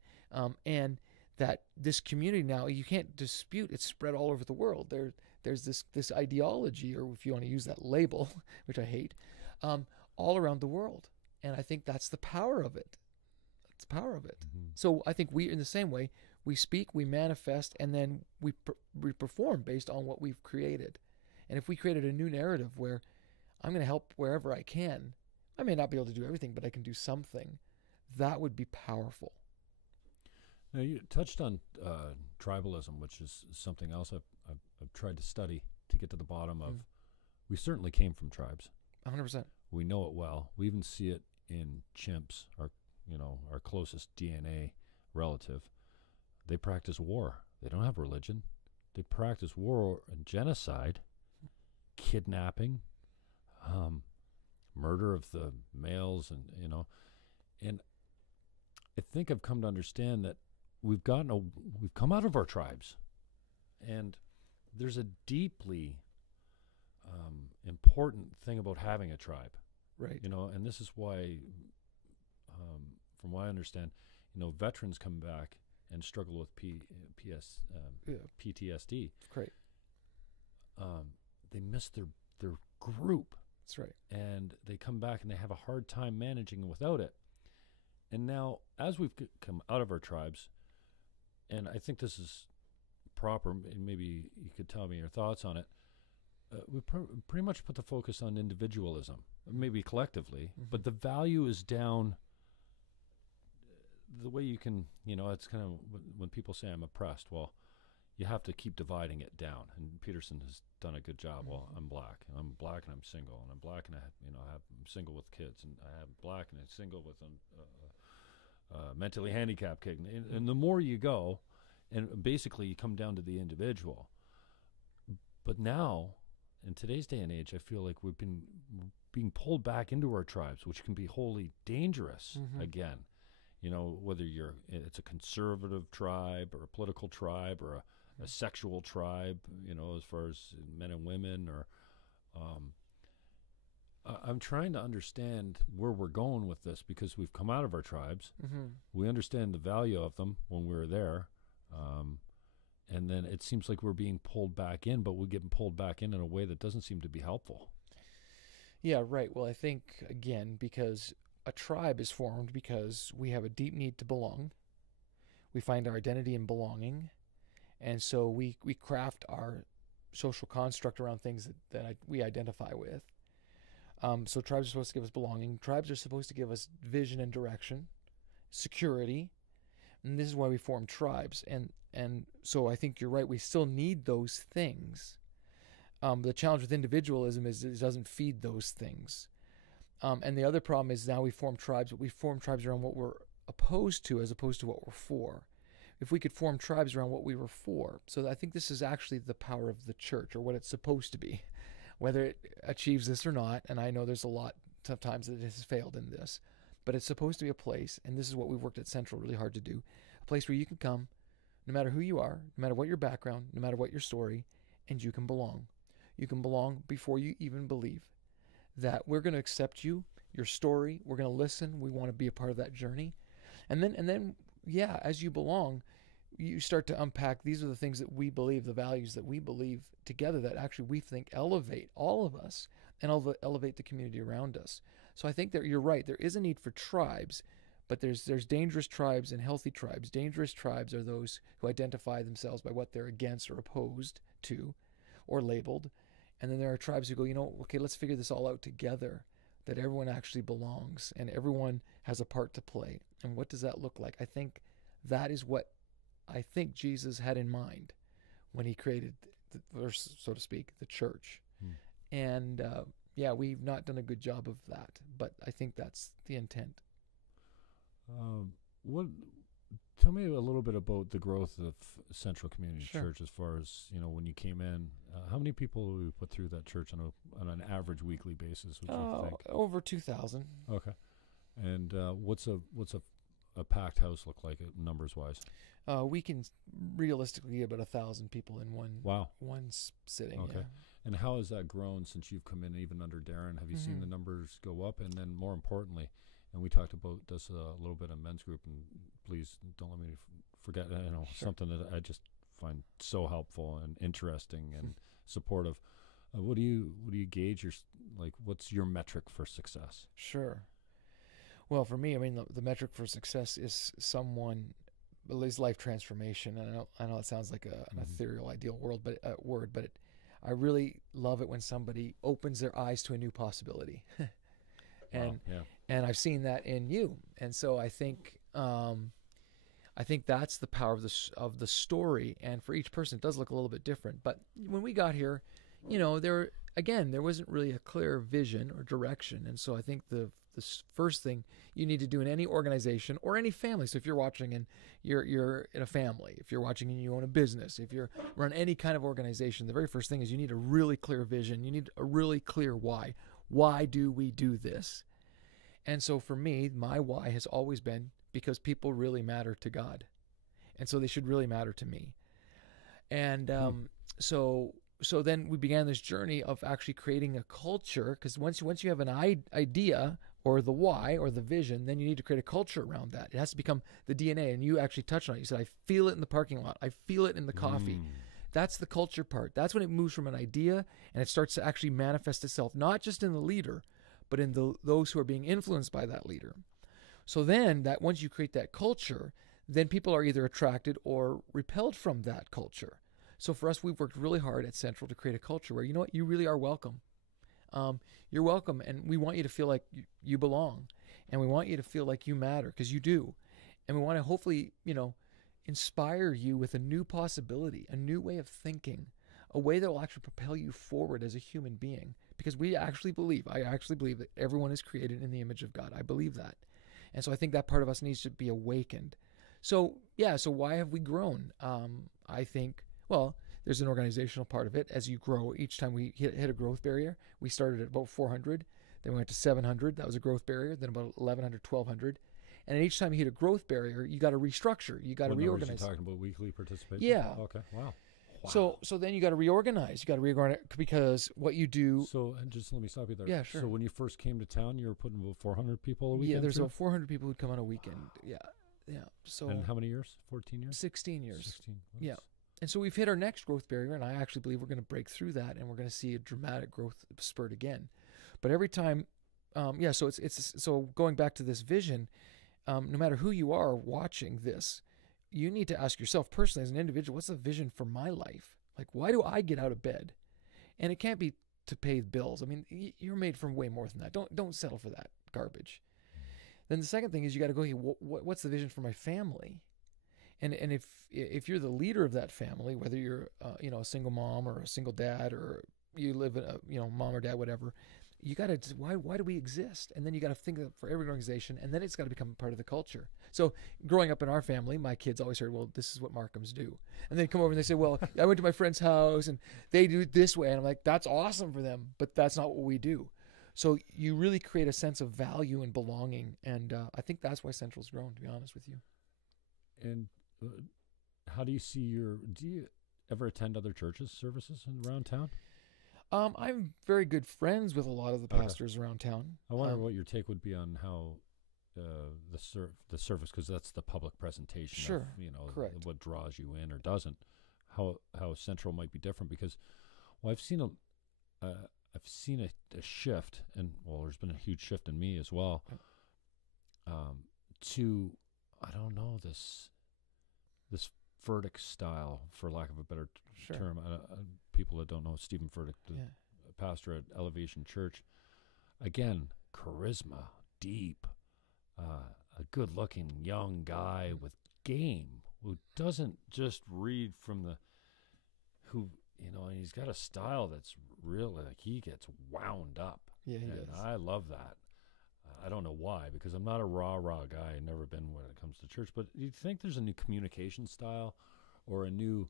And that this community now, you can't dispute, it's spread all over the world. There's this ideology, or if you want to use that label, which I hate, all around the world. And I think that's the power of it. That's the power of it. Mm-hmm. So I think we, in the same way, we speak, we manifest, and then we perform based on what we've created. And if we created a new narrative where I'm going to help wherever I can, I may not be able to do everything, but I can do something, that would be powerful. Now, you touched on tribalism, which is something else I've tried to study to get to the bottom of. We certainly came from tribes. 100%. We know it well. We even see it in chimps, our closest DNA relative. They practice war. They don't have religion. They practice war and genocide, kidnapping, murder of the males, and I think I've come to understand that we've come out of our tribes, and there's a deeply important thing about having a tribe, right? And this is why from what I understand, veterans come back and struggle with PTSD. Great. They miss their group. That's right. And they come back and they have a hard time managing without it. And now, as we've come out of our tribes, and I think this is proper, and maybe you could tell me your thoughts on it, we pretty much put the focus on individualism, maybe collectively, but the value is down. The way you can, it's kind of when people say I'm oppressed, well, you have to keep dividing it down. And Peterson has done a good job. Well, I'm black and I'm single, and I'm black and I'm single with kids, and I have black and I'm single with a mentally handicapped kid. And the more you go, and basically you come down to the individual. But now, in today's day and age, I feel like we've been being pulled back into our tribes, which can be wholly dangerous again. Whether it's a conservative tribe or a political tribe or a sexual tribe, as far as men and women, or I'm trying to understand where we're going with this, because we've come out of our tribes. We understand the value of them when we were there. And then it seems like we're being pulled back in, but we're getting pulled back in a way that doesn't seem to be helpful. Yeah, right. Well, I think, again, because a tribe is formed because we have a deep need to belong. We find our identity in belonging. And so we craft our social construct around things that we identify with. So tribes are supposed to give us belonging. Tribes are supposed to give us vision and direction, security. And this is why we form tribes. And so I think you're right. We still need those things. The challenge with individualism is it doesn't feed those things. And the other problem is now we form tribes, but we form tribes around what we're opposed to as opposed to what we're for. If we could form tribes around what we were for. So I think this is actually the power of the church, or what it's supposed to be, whether it achieves this or not. And I know there's a lot sometimes that it has failed in this, but it's supposed to be a place, and this is what we worked at Central really hard to do, a place where you can come, no matter who you are, no matter what your background, no matter what your story, and you can belong. You can belong before you even believe that we're going to accept you, your story. We're going to listen. We want to be a part of that journey. And then, yeah, as you belong, you start to unpack, these are the things that we believe, the values that we believe together that actually we think elevate all of us and elevate the community around us. So I think that you're right. There is a need for tribes, but there's dangerous tribes and healthy tribes. Dangerous tribes are those who identify themselves by what they're against or opposed to or labeled. And then there are tribes who go, okay, let's figure this all out together, that everyone actually belongs and everyone has a part to play. And what does that look like? I think that is what Jesus had in mind when he created, so to speak, the church. And yeah, we've not done a good job of that, but I think that's the intent. Tell me a little bit about the growth of Central Community Church as far as, when you came in. How many people do we put through that church on an average weekly basis, would you think? Over 2,000. Okay. And what's a packed house look like numbers-wise? We can realistically get about 1,000 people in one sitting. Okay. Yeah. And how has that grown since you've come in, even under Darren? Have you seen the numbers go up? And then more importantly, and we talked about this a little bit in men's group, and please don't let me forget, something that I just find so helpful and interesting and supportive. What do you gauge what's your metric for success? Sure. Well, for me, I mean, the metric for success is life transformation. And I know it sounds like an ethereal, ideal word, but I really love it when somebody opens their eyes to a new possibility. And I've seen that in you. And so I think that's the power of the story. And for each person, it does look a little bit different. But when we got here, there wasn't really a clear vision or direction. And so I think the first thing you need to do in any organization or any family. So if you're watching and you're in a family, if you're watching and you own a business, if you're run any kind of organization, the very first thing is you need a really clear vision. You need a really clear why. Why do we do this? And so for me, my why has always been because people really matter to God. And so they should really matter to me. And so then we began this journey of actually creating a culture, because once you have an idea or the why or the vision, then you need to create a culture around that. It has to become the DNA. And you actually touched on it. You said, I feel it in the parking lot. I feel it in the coffee. That's the culture part. That's when it moves from an idea and it starts to actually manifest itself, not just in the leader, but in those who are being influenced by that leader. So then that once you create that culture, then people are either attracted or repelled from that culture. So for us, we've worked really hard at Central to create a culture where, you know what, you really are welcome. You're welcome, and we want you to feel like you belong, and we want you to feel like you matter, because you do. And we want to hopefully, inspire you with a new possibility, a new way of thinking, a way that will actually propel you forward as a human being. Because I actually believe that everyone is created in the image of God. I believe that. And so I think that part of us needs to be awakened. So why have we grown? I think, there's an organizational part of it. As you grow, each time we hit a growth barrier, we started at about 400, then we went to 700. That was a growth barrier. Then about 1,100, 1,200. And each time you hit a growth barrier, you got to restructure. You got to reorganize. You're talking about weekly participation? Yeah. Okay. Wow. So then you got to reorganize. You got to reorganize because what you do. So, and just let me stop you there. Yeah, sure. So when you first came to town, you were putting about 400 people a weekend? Yeah, there's through? about 400 people who'd come on a weekend. Yeah. So. And how many years? 14 years? 16 years. 16. Yeah. And so we've hit our next growth barrier, and I actually believe we're going to break through that, and we're going to see a dramatic growth spurt again. But every time, so going back to this vision, no matter who you are watching this, you need to ask yourself personally as an individual, what's the vision for my life? Like, why do I get out of bed? And it can't be to pay bills. I mean, you're made from way more than that. Don't settle for that garbage. Then the second thing is you got to go, hey, what's the vision for my family? And if you're the leader of that family, whether you're a single mom or a single dad, or you live in a mom or dad, whatever, you got to why do we exist? And then you got to think of for every organization, and then it's got to become part of the culture. So growing up in our family, my kids always heard, well, this is what Markhams do, and they come over and they say, well, I went to my friend's house and they do it this way, and I'm like, that's awesome for them, but that's not what we do. So you really create a sense of value and belonging, and I think that's why Central's grown, to be honest with you. And how do you see do you ever attend other churches' services around town? I'm very good friends with a lot of the pastors around town. I wonder what your take would be on how the service, because that's the public presentation. Sure, of, correct. What draws you in or doesn't. How Central might be different, because I've seen a shift, and there's been a huge shift in me as well. To I don't know this Furtick style, for lack of a better term. People that don't know Stephen Furtick, the pastor at Elevation Church, again, charisma, deep, a good-looking young guy with game who doesn't just read from and he's got a style that's really like he gets wound up. Yeah, he does. I love that. I don't know why, because I'm not a rah guy. I've never been when it comes to church. But do you think there's a new communication style, or a new,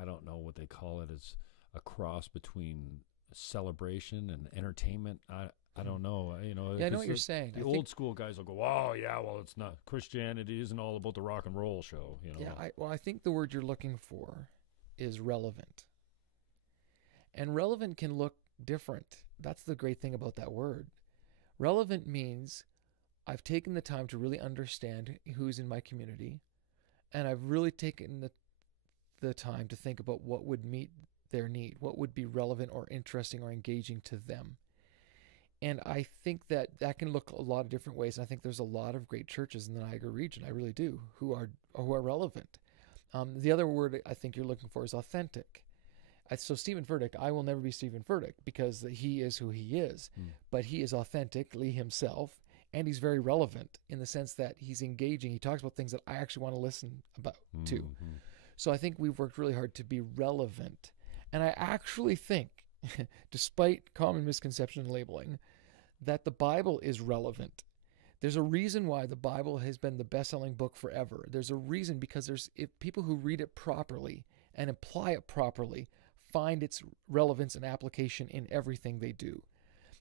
I don't know what they call it, as a cross between celebration and entertainment? I don't know. I know what you're saying. The old school guys will go, oh yeah, well, it's not, Christianity isn't all about the rock and roll show. Yeah, I think the word you're looking for is relevant. And relevant can look different. That's the great thing about that word. Relevant means I've taken the time to really understand who's in my community, and I've really taken the time to think about what would meet their need, what would be relevant or interesting or engaging to them. And I think that can look a lot of different ways, and I think there's a lot of great churches in the Niagara region, I really do, who are relevant. The other word I think you're looking for is authentic. So Stephen Furtick, I will never be Stephen Furtick, because he is who he is, but he is authentically himself, and he's very relevant in the sense that he's engaging. He talks about things that I actually want to listen about to. So I think we've worked really hard to be relevant. And I actually think, despite common misconception and labeling, that the Bible is relevant. There's a reason why the Bible has been the best-selling book forever. There's a reason, because if people who read it properly and apply it properly find its relevance and application in everything they do.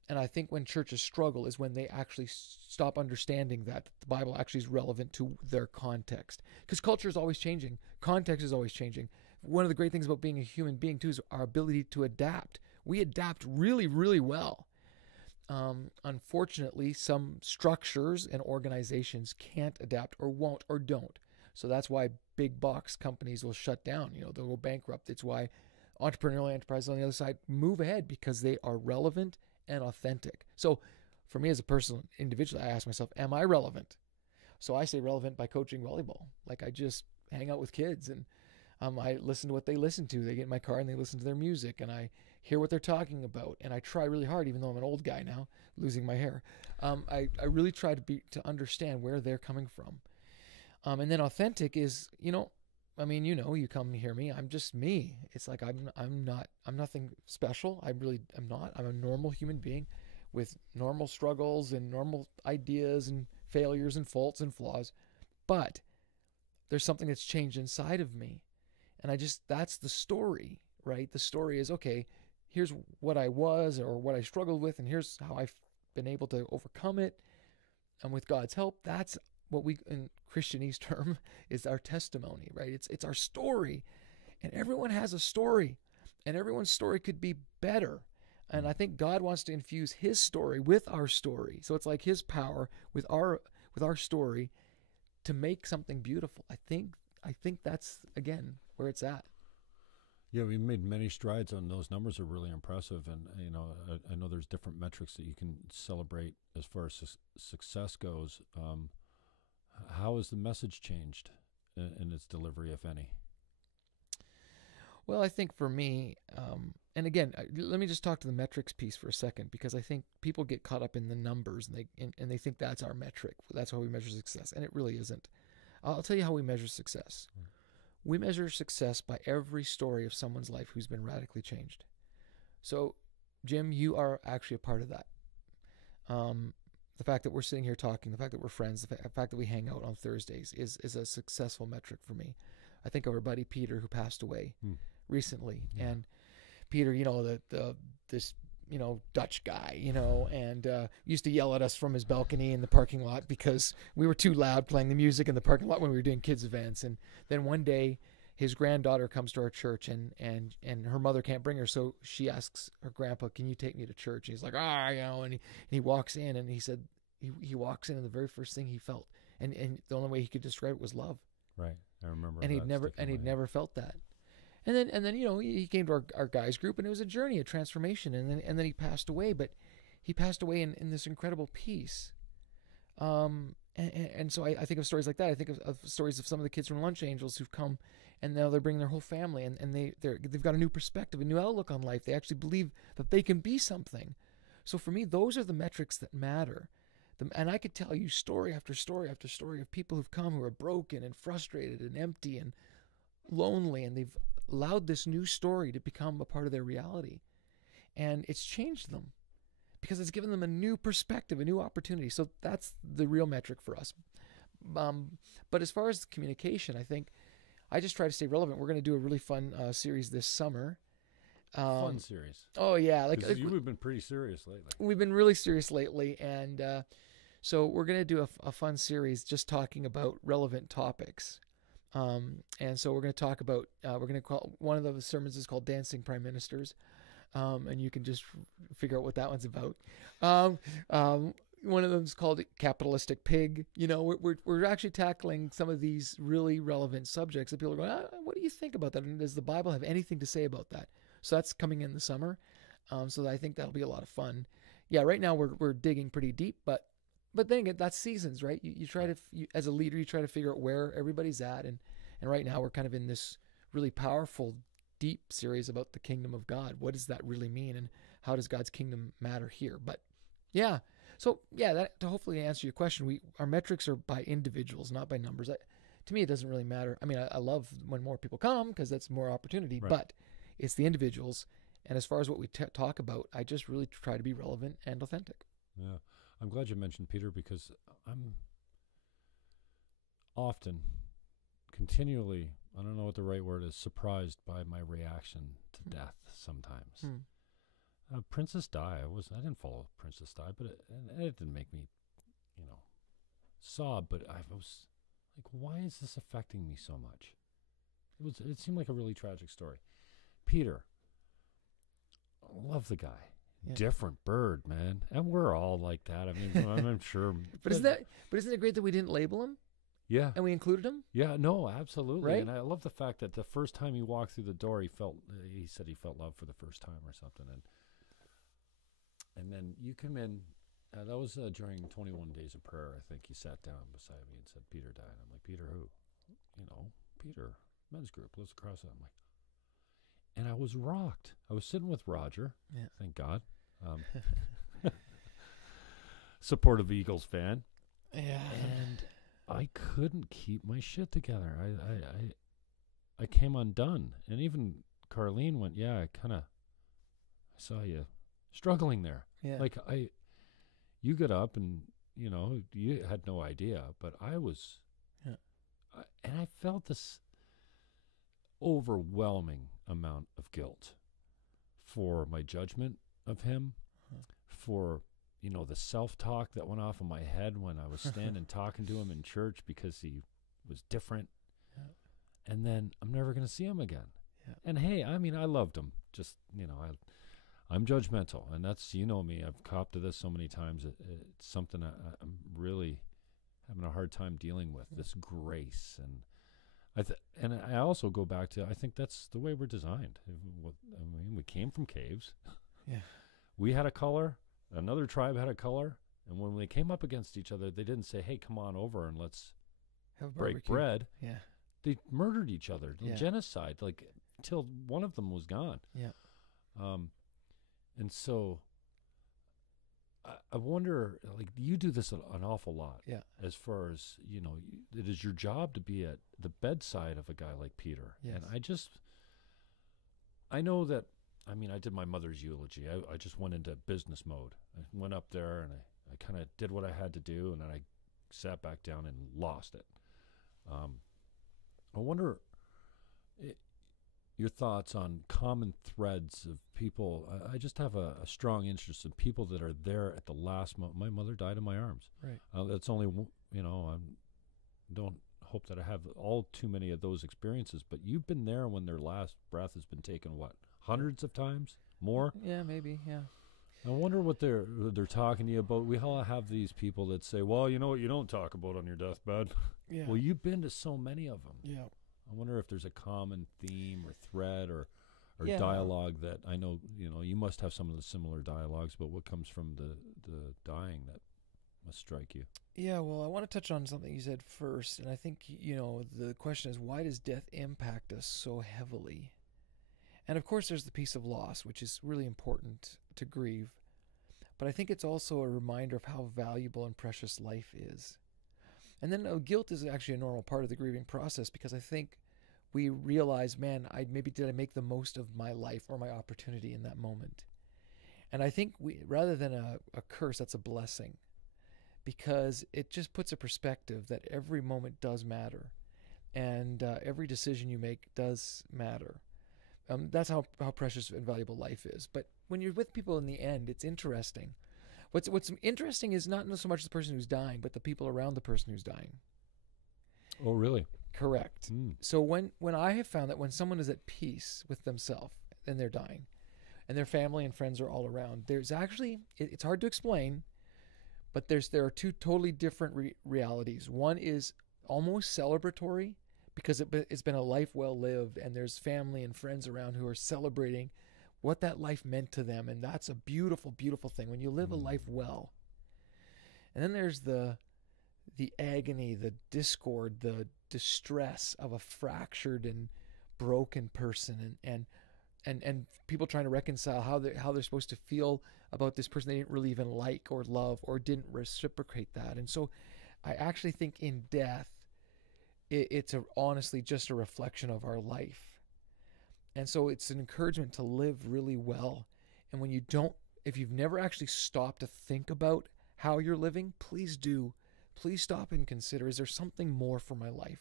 And I think when churches struggle is when they actually stop understanding that the Bible actually is relevant to their context. Because culture is always changing. Context is always changing. One of the great things about being a human being, too, is our ability to adapt. We adapt really, really well. unfortunately, some structures and organizations can't adapt or won't or don't. So that's why big box companies will shut down. They'll go bankrupt. It's why entrepreneurial enterprises on the other side move ahead, because they are relevant and authentic. So for me as a personal individual, I ask myself, am I relevant? So I stay relevant by coaching volleyball. Like, I just hang out with kids, and I listen to what they listen to. They get in my car and they listen to their music, and I hear what they're talking about. And I try really hard, even though I'm an old guy now, losing my hair. I really try to understand where they're coming from. And then authentic is, you come hear me. I'm just me. It's like I'm nothing special. I'm not. I'm a normal human being with normal struggles and normal ideas and failures and faults and flaws. But there's something that's changed inside of me. And that's the story, right? The story is, okay, here's what I was or what I struggled with, and here's how I've been able to overcome it. And with God's help, that's what we, in Christianese term, is our testimony, right? It's our story. And everyone has a story, and everyone's story could be better. And I think God wants to infuse his story with our story. So it's like his power with our story to make something beautiful. I think that's, again, where it's at. Yeah, we made many strides on those. Numbers are really impressive, and I know there's different metrics that you can celebrate as far as success goes. How has the message changed in its delivery, if any? Well, I think for me, and again, let me just talk to the metrics piece for a second, because I think people get caught up in the numbers, and they think that's our metric. That's how we measure success, and it really isn't. I'll tell you how we measure success. We measure success by every story of someone's life who's been radically changed. So, Jim, you are actually a part of that. The fact that we're sitting here talking, the fact that we're friends, the fact that we hang out on Thursdays is a successful metric for me. I think of our buddy Peter, who passed away recently. Yeah. And Peter, this Dutch guy, and used to yell at us from his balcony in the parking lot because we were too loud playing the music in the parking lot when we were doing kids events. And then one day his granddaughter comes to our church, and her mother can't bring her. So she asks her grandpa, "Can you take me to church?" And he's like, and he walks in, and he said, he walks in, and the very first thing he felt, and the only way he could describe it was love. Right. I remember. And he'd never felt that. And then he came to our guys group, and it was a journey, a transformation, and then he passed away. But he passed away in this incredible peace. And so I think of stories like that. I think of stories of some of the kids from Lunch Angels who've come, and now they're bringing their whole family, and they've got a new perspective, a new outlook on life. They actually believe that they can be something. So for me, those are the metrics that matter. And I could tell you story after story after story of people who've come who are broken and frustrated and empty and lonely, and they've allowed this new story to become a part of their reality. And it's changed them because it's given them a new perspective, a new opportunity. So that's the real metric for us. But as far as communication, I think I just try to stay relevant. We're going to do a really fun series this summer. Fun series. Oh, yeah. You've been pretty serious lately. We've been really serious lately. And so we're going to do a fun series just talking about relevant topics. And so we're going to talk about, we're going to call, one of the sermons is called Dancing Prime Ministers. And you can just figure out what that one's about. One of them is called Capitalistic Pig. We're actually tackling some of these really relevant subjects that people are going, what do you think about that? And does the Bible have anything to say about that? So that's coming in the summer. So I think that'll be a lot of fun. Yeah, right now we're digging pretty deep, but then again, that's seasons, right? You try to, as a leader, you try to figure out where everybody's at. And right now we're kind of in this really powerful, deep series about the kingdom of God. What does that really mean? And how does God's kingdom matter here? But yeah, so yeah, that to hopefully answer your question, our metrics are by individuals, not by numbers. To me, it doesn't really matter. I mean, I love when more people come because that's more opportunity, right. But it's the individuals. And as far as what we talk about, I just really try to be relevant and authentic. Yeah. I'm glad you mentioned Peter because I'm often, continually, I don't know what the right word is, surprised by my reaction to death sometimes. Princess Di, I didn't follow Princess Di, but it didn't make me, sob, but I was like, why is this affecting me so much? It seemed like a really tragic story. Peter, love the guy. Yeah. different bird, man. And we're all like that. I mean, I'm sure. But isn't it great that we didn't label him Yeah. and we included him? Yeah, no, absolutely. Right? And I love the fact that the first time he walked through the door, he said he felt love for the first time or something. And then you come in, that was during 21 Days of Prayer. I think he sat down beside me and said, Peter died. I'm like, Peter who? Peter, men's group, lives across it. I'm like, and I was rocked. I was sitting with Roger, thank God. Supportive Eagles fan. Yeah. And I couldn't keep my shit together. I came undone. And even Carlene went, yeah, I saw you struggling there. Yeah. Like you got up and, you had no idea, but I was, and I felt this overwhelming amount of guilt for my judgment of him, for the self-talk that went off in my head when I was standing talking to him in church because he was different. Yeah. And then I'm never going to see him again. Yeah. And hey, I mean, I loved him. Just, I'm judgmental, and that's, me, I've copped to this so many times. It's something I'm really having a hard time dealing with, this grace. And I also go back to, I think that's the way we're designed. We came from caves. Yeah. We had a color. Another tribe had a color. And when they came up against each other, they didn't say, hey, come on over and let's break bread. Yeah. They murdered each other. Yeah. Genocide, till one of them was gone. Yeah. And so I wonder, you do this an awful lot. Yeah. As far as, it is your job to be at the bedside of a guy like Peter. Yes. And I know that, I did my mother's eulogy. I just went into business mode. I went up there and I kind of did what I had to do, and then I sat back down and lost it. I wonder your thoughts on common threads of people. I just have a strong interest in people that are there at the last moment. My mother died in my arms. Right. That's only, I don't hope that I have all too many of those experiences, but you've been there when their last breath has been taken, what, hundreds of times? More? Yeah, maybe, yeah. I wonder what they're talking to you about. We all have these people that say, well, you know what you don't talk about on your deathbed? Yeah. Well, you've been to so many of them. Yeah. I wonder if there's a common theme or thread or Yeah. dialogue that I know, you must have some of the similar dialogues, but what comes from the dying that must strike you? Yeah, well, I want to touch on something you said first, and I think, the question is, why does death impact us so heavily? And of course, there's the piece of loss, which is really important to grieve. But I think it's also a reminder of how valuable and precious life is. And then guilt is actually a normal part of the grieving process, because I think we realize, man, did I make the most of my life or my opportunity in that moment? And I think rather than a curse, that's a blessing, because it just puts a perspective that every moment does matter, and every decision you make does matter. That's how precious and valuable life is. But when you're with people in the end, it's interesting. What's interesting is not so much the person who's dying, but the people around the person who's dying. Oh, really? Correct. So when I have found that when someone is at peace with themselves and they're dying, and their family and friends are all around, there's actually, it's hard to explain, but there are two totally different realities. One is almost celebratory, because it's been a life well lived, and there's family and friends around who are celebrating what that life meant to them, and that's a beautiful, beautiful thing when you live a life well. And then there's the agony, the discord, the distress of a fractured and broken person, and people trying to reconcile how they're supposed to feel about this person they didn't really even like or love or didn't reciprocate that. And so I actually think in death, it's honestly just a reflection of our life. And so it's an encouragement to live really well. And when if you've never actually stopped to think about how you're living, please do. Please stop and consider, is there something more for my life?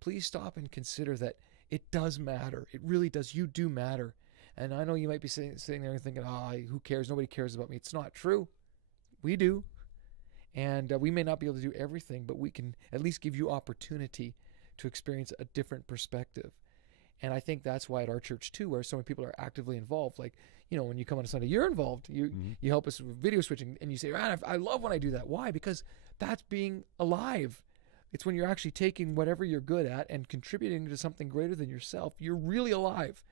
Please stop and consider that it does matter. It really does. You do matter. And I know you might be sitting there and thinking, who cares? Nobody cares about me. It's not true. We do. And we may not be able to do everything, but we can at least give you opportunity to experience a different perspective. And I think that's why at our church too, where so many people are actively involved, like, you know, when you come on a Sunday, you're involved. You help us with video switching, and you say, I love when I do that. Why? Because that's being alive. It's when you're actually taking whatever you're good at and contributing to something greater than yourself. You're really alive.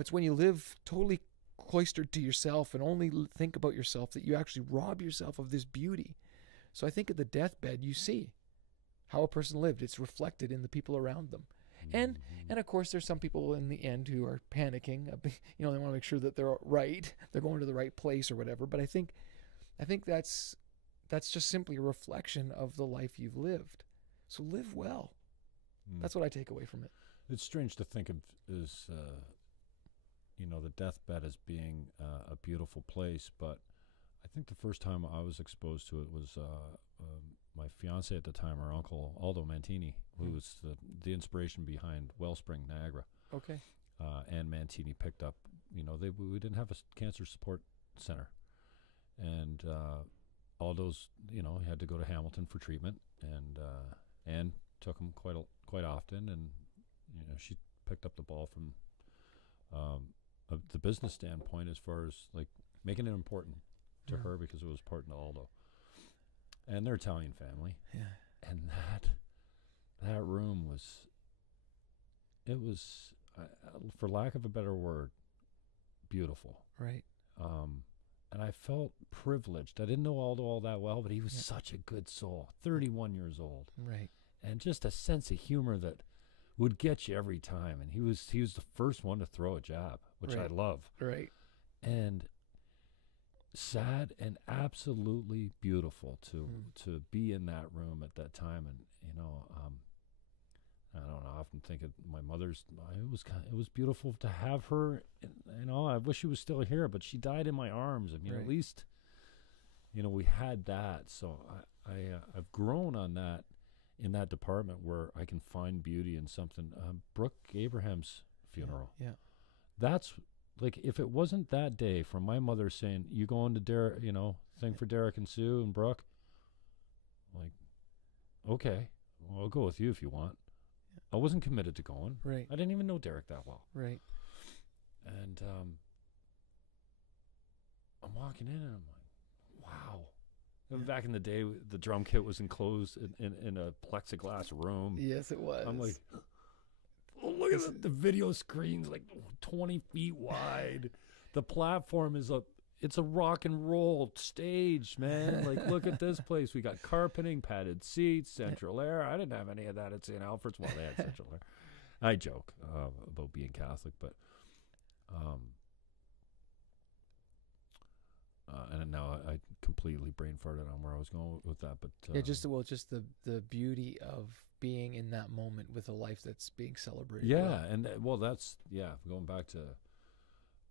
It's when you live totally cloistered to yourself and only think about yourself that you actually rob yourself of this beauty. So I think at the deathbed, you see how a person lived. It's reflected in the people around them. And of course, there's some people in the end who are panicking. You know, they want to make sure that they're right, they're going to the right place or whatever. But I think that's just simply a reflection of the life you've lived. So live well. That's what I take away from it. It's strange to think of as, you know, the deathbed as being a beautiful place, but I think the first time I was exposed to it was my fiance at the time, our uncle Aldo Mantini, who was the inspiration behind Wellspring Niagara. Okay. And Mantini picked up, you know, we didn't have a cancer support center, and Aldo's, you know, he had to go to Hamilton for treatment, and took him quite often, and you know, she picked up the ball from the business standpoint as far as like making it important to her because it was important to Aldo. And they're Italian family. Yeah. And that room was, it was, for lack of a better word, beautiful. Right. And I felt privileged. I didn't know Aldo all that well, but he was such a good soul. 31 years old. Right. And just a sense of humor that would get you every time. And he was the first one to throw a jab, which I love. Right. And sad and absolutely beautiful to be in that room at that time. And you know, I don't know, I often think of my mother's, it was beautiful to have her, you know. I wish she was still here, but she died in my arms. I mean, at least, you know, we had that. So I've grown on that, in that department where I can find beauty in something. Brooke Abraham's funeral. Yeah. That's like, if it wasn't that day from my mother saying, you going to Derek, you know, thing for Derek and Sue and Brooke, like, okay, well, I'll go with you if you want. I wasn't committed to going. Right. I didn't even know Derek that well. Right. And I'm walking in and I'm like, wow. And back in the day, the drum kit was enclosed in a plexiglass room. Yes, it was. I'm like, oh, look at the video screen's like 20 feet wide. The platform is it's a rock and roll stage, man. Like, look at this place. We got carpeting, padded seats, central air. I didn't have any of that at St. Alfred's. Well, they had central air. I joke about being Catholic, but and now I completely brain farted on where I was going with that. But just the beauty of being in that moment with a life that's being celebrated. Yeah, and that's going back to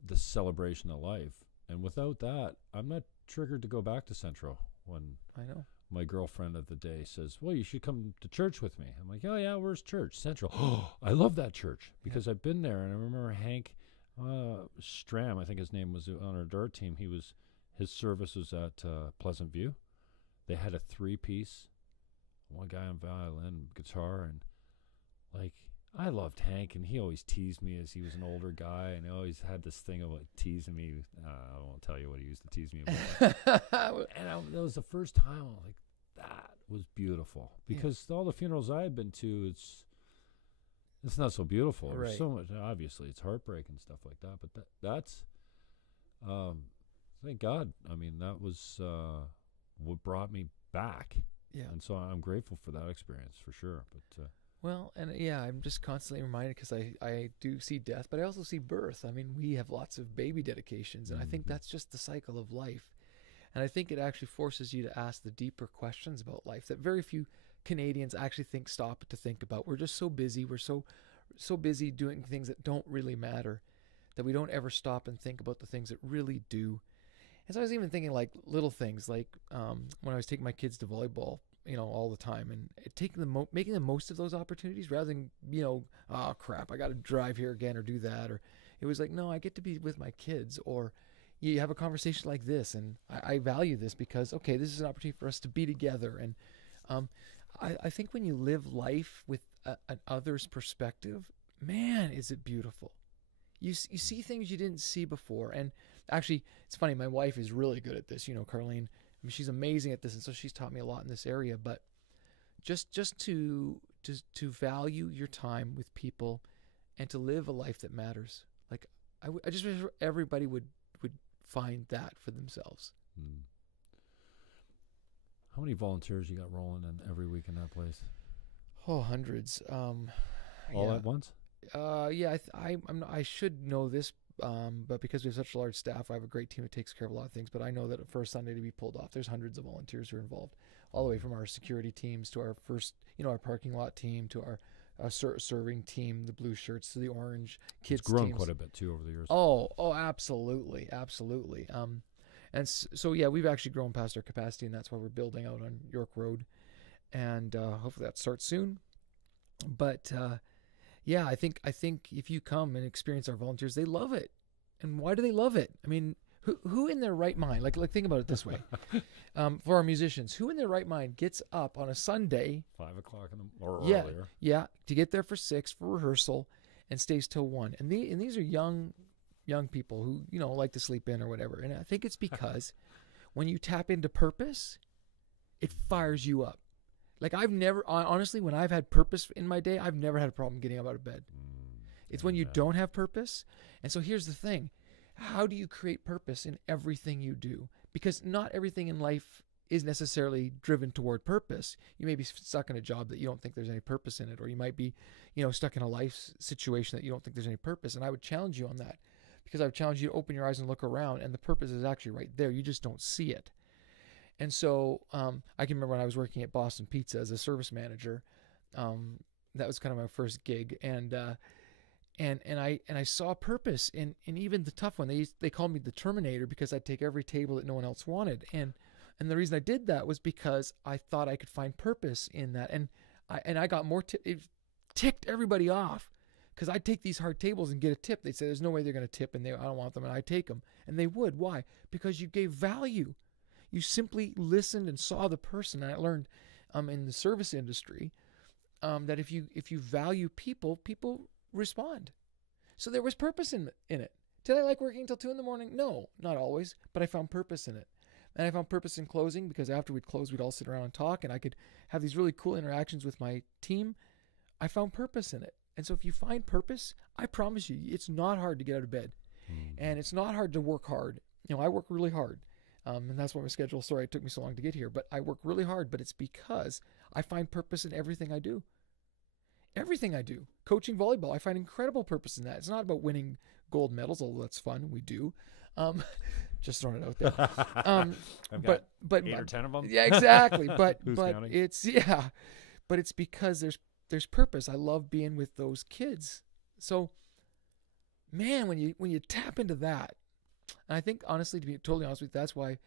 the celebration of life. And without that, I'm not triggered to go back to Central when I know my girlfriend of the day says, well, you should come to church with me. I'm like, oh, yeah, where's church? Central. Oh, I love that church because I've been there. And I remember Hank Stram, I think his name was on our dart team. His service was at Pleasant View. They had a 3-piece, one guy on violin, guitar, and like, I loved Hank, and he always teased me as he was an older guy, and he always had this thing of like teasing me. I won't tell you what he used to tease me about. And that was the first time I was like, that was beautiful. Because all the funerals I had been to, it's not so beautiful. Right. There's so much, obviously, it's heartbreak and stuff like that, but that's, thank God. I mean, that was what brought me back. Yeah. And so I'm grateful for that experience, for sure. But well, and I'm just constantly reminded because I do see death, but I also see birth. I mean, we have lots of baby dedications, and I think that's just the cycle of life. And I think it actually forces you to ask the deeper questions about life that very few Canadians actually stop to think about. We're just so busy. We're so busy doing things that don't really matter that we don't ever stop and think about the things that really do. And so I was even thinking like little things like when I was taking my kids to volleyball, all the time, and making the most of those opportunities rather than, oh crap, I got to drive here again or do that. Or it was like, no, I get to be with my kids, or you have a conversation like this, and I value this because, okay, this is an opportunity for us to be together. And I think when you live life with an other's perspective, man, is it beautiful. You see things you didn't see before. And actually, it's funny, my wife is really good at this, Carlene. I mean, she's amazing at this, and so she's taught me a lot in this area. But just to value your time with people and to live a life that matters. Like, I just wish everybody would find that for themselves. How many volunteers you got rolling in every week in that place? Oh, hundreds. All at once? Yeah, I should know this, but because we have such a large staff, I have a great team that takes care of a lot of things. But I know that for a Sunday to be pulled off, there's hundreds of volunteers who are involved, all the way from our security teams to our first, our parking lot team to our serving team, the blue shirts, to the orange kids. It's grown teams. quite a bit too over the years. Oh, absolutely. And so yeah, we've actually grown past our capacity, and that's why we're building out on York Road, and hopefully that starts soon. But yeah, I think if you come and experience our volunteers, they love it. And why do they love it? I mean, who in their right mind, like think about it this way, for our musicians, who in their right mind gets up on a Sunday, 5 o'clock or earlier, to get there for 6 for rehearsal, and stays till 1, and these are young people who like to sleep in or whatever. And I think it's because when you tap into purpose, it fires you up. Like, I've never, honestly, when I've had purpose in my day, I've never had a problem getting up out of bed. It's when you don't have purpose. And so here's the thing. How do you create purpose in everything you do? Because not everything in life is necessarily driven toward purpose. You may be stuck in a job that you don't think there's any purpose in it, or you might be, stuck in a life situation that you don't think there's any purpose. And I would challenge you on that, because I would challenge you to open your eyes and look around, and the purpose is actually right there. You just don't see it. And so I can remember when I was working at Boston Pizza as a service manager. That was kind of my first gig, and I saw purpose in even the tough one. They called me the Terminator because I'd take every table that no one else wanted, and the reason I did that was because I thought I could find purpose in that, and I got more. It ticked everybody off, because I'd take these hard tables and get a tip. They'd say there's no way they're going to tip, and I don't want them, and I'd take them, and they would. Why? Because you gave value. You simply listened and saw the person. And I learned in the service industry that if you value people, people respond. So there was purpose in it. Did I like working until 2 a.m? No, not always, but I found purpose in it. And I found purpose in closing, because after we'd close, we'd all sit around and talk, and I could have these really cool interactions with my team. I found purpose in it. And so if you find purpose, I promise you, it's not hard to get out of bed. And it's not hard to work hard. I work really hard. And that's why my schedule, sorry it took me so long to get here, but I work really hard, but it's because I find purpose in everything I do. Everything I do. Coaching volleyball, I find incredible purpose in that. It's not about winning gold medals, although that's fun. We do. Just throwing it out there. I've got 8 or 10 of them. Yeah, exactly. But counting? it's because there's purpose. I love being with those kids. So, man, when you tap into that, and I think, honestly, to be totally honest with you, that's why,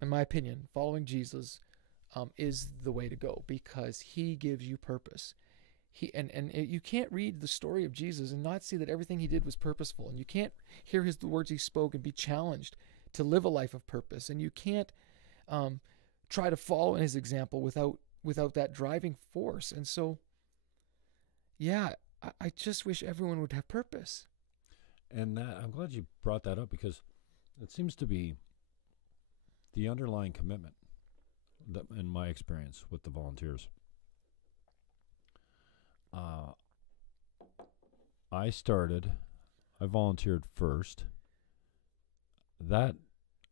in my opinion, following Jesus is the way to go, because he gives you purpose. You can't read the story of Jesus and not see that everything he did was purposeful, and you can't hear the words he spoke and be challenged to live a life of purpose, and you can't try to follow in his example without that driving force. And so, yeah, I just wish everyone would have purpose. And I'm glad you brought that up, because it seems to be the underlying commitment that, in my experience with the volunteers. I volunteered first. That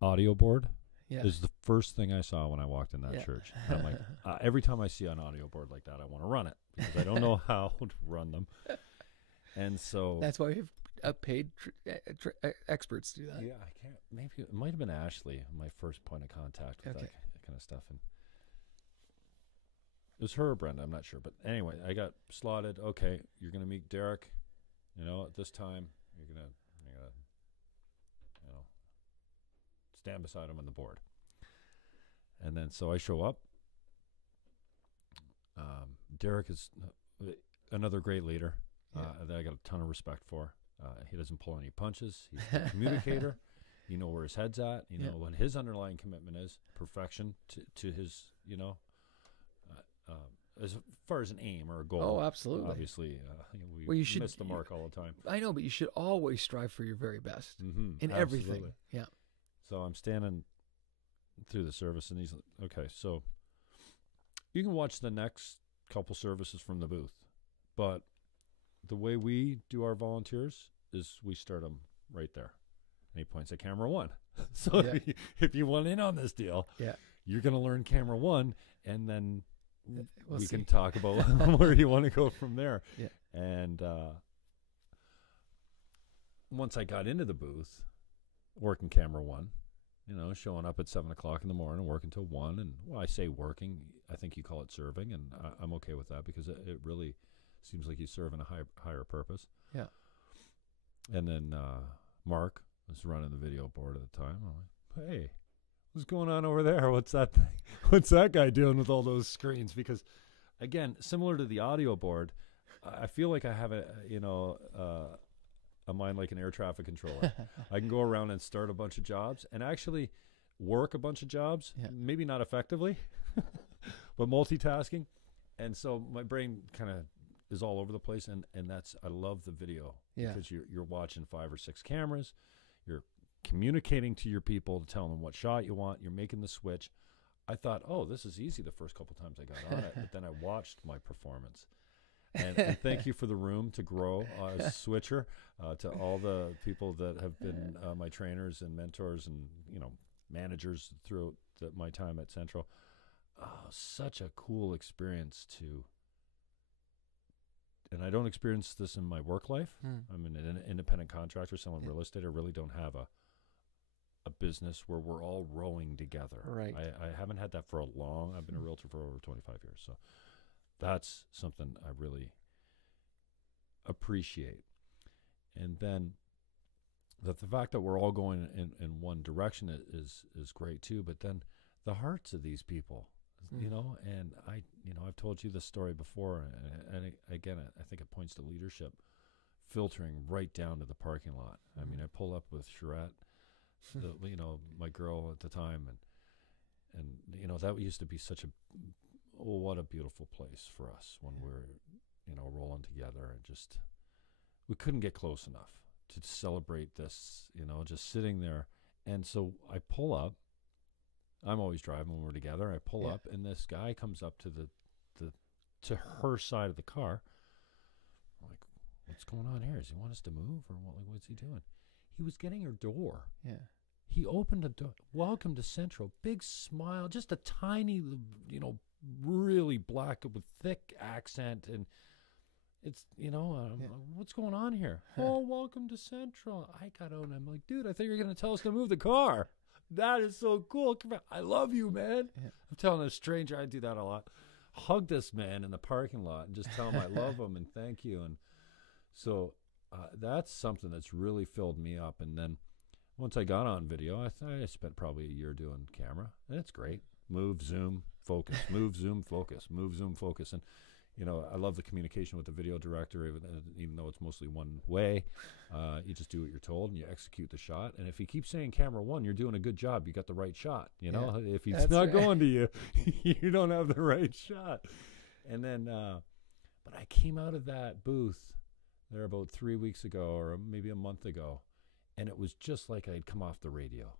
audio board is the first thing I saw when I walked in that church. And I'm like, every time I see an audio board like that, I want to run it, because I don't know how to run them. And so that's why we have paid experts to do that. Yeah, I can't. Maybe it might have been Ashley, my first point of contact with that kind of stuff. And it was her or Brenda, I'm not sure. But anyway, I got slotted. Okay, you're going to meet Derek, at this time. You're going to stand beside him on the board. And then so I show up. Derek is another great leader that I got a ton of respect for. He doesn't pull any punches. He's a communicator. You know where his head's at. You know what his underlying commitment is. Perfection to his, as far as an aim or a goal. Oh, absolutely. Obviously, we Well, you should miss the mark all the time. I know, but you should always strive for your very best in Absolutely. everything. Yeah. So I'm standing through the service, and he's like, okay, so you can watch the next couple services from the booth, but the way we do our volunteers is we start them right there. And he points at camera 1. So Yeah. if you want in on this deal, you're going to learn camera 1, and then we can talk about where you want to go from there. Yeah. And once I got into the booth, working camera 1, showing up at 7 o'clock in the morning, working till 1. And I say working, I think you call it serving, and I'm okay with that because it really seems like you serve in a higher purpose. Yeah. And then Mark was running the video board at the time. I'm like, hey, what's going on over there? What's that thing? What's that guy doing with all those screens? Because, again, similar to the audio board, I feel like I have a mind like an air traffic controller. I can go around and start a bunch of jobs and actually work a bunch of jobs, maybe not effectively, but multitasking. And so my brain kind of is all over the place, and I love the video because you're watching 5 or 6 cameras, you're communicating to your people to tell them what shot you want, you're making the switch. I thought, oh, this is easy the first couple times I got on it, but then I watched my performance. And thank you for the room to grow as a switcher, to all the people that have been my trainers and mentors and managers throughout my time at Central. Oh, such a cool experience and I don't experience this in my work life. I'm an independent contractor, selling real estate. I really don't have a business where we're all rowing together. Right. I haven't had that for a long. I've been a realtor for over 25 years, so that's something I really appreciate. And then the fact that we're all going in one direction is great too. But then the hearts of these people, and I've told you this story before, and again, I think it points to leadership filtering right down to the parking lot. I mean, I pull up with Charette, my girl at the time, and that used to be such what a beautiful place for us when we're rolling together, and just we couldn't get close enough to celebrate this, just sitting there. And so I pull up. I'm always driving when we're together. I pull up, and this guy comes up to to her side of the car. I'm like, what's going on here? Does he want us to move, or what? Like, what's he doing? He was getting her door. Yeah. He opened the door. Welcome to Central. Big smile. Just a tiny, really black with thick accent, and it's what's going on here? Oh, welcome to Central. I got out, and I'm like, dude, I thought you were going to tell us to move the car. That is so cool. Come on. I love you, man. Yeah. I'm telling a stranger, I do that a lot. Hug this man in the parking lot and just tell him I love him and thank you. And so that's something that's really filled me up. And then once I got on video, I spent probably a year doing camera, and it's great. Move, zoom, focus. Move, zoom, focus. Move, zoom, focus. And I love the communication with the video director, even though it's mostly one way. You just do what you're told, and you execute the shot. And if he keeps saying camera 1, you're doing a good job. You got the right shot. If he's not going to you, you don't have the right shot. And then, but I came out of that booth there about 3 weeks ago, or maybe a month ago, and it was just like I'd come off the radio.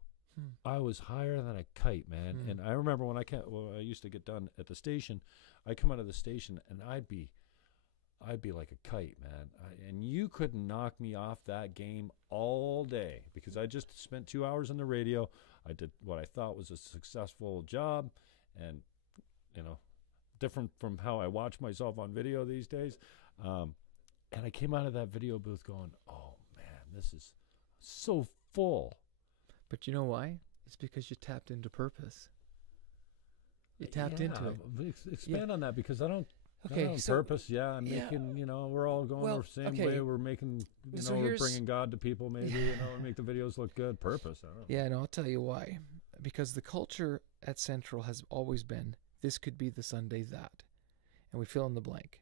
I was higher than a kite, man. And I remember when I used to get done at the station, I'd come out of the station and I'd be like a kite, man. And you couldn't knock me off that game all day, because I just spent 2 hours on the radio. I did what I thought was a successful job, and different from how I watch myself on video these days. And I came out of that video booth going, oh man, this is so full. But you know why? It's because you tapped into purpose. You tapped into it. Expand on that, because I don't. Okay, so purpose. Yeah, I'm making. We're all going the same way. We're making. We're bringing God to people. Maybe and make the videos look good. Purpose. I don't know. Yeah, and I'll tell you why. Because the culture at Central has always been, this could be the Sunday that, and we fill in the blank.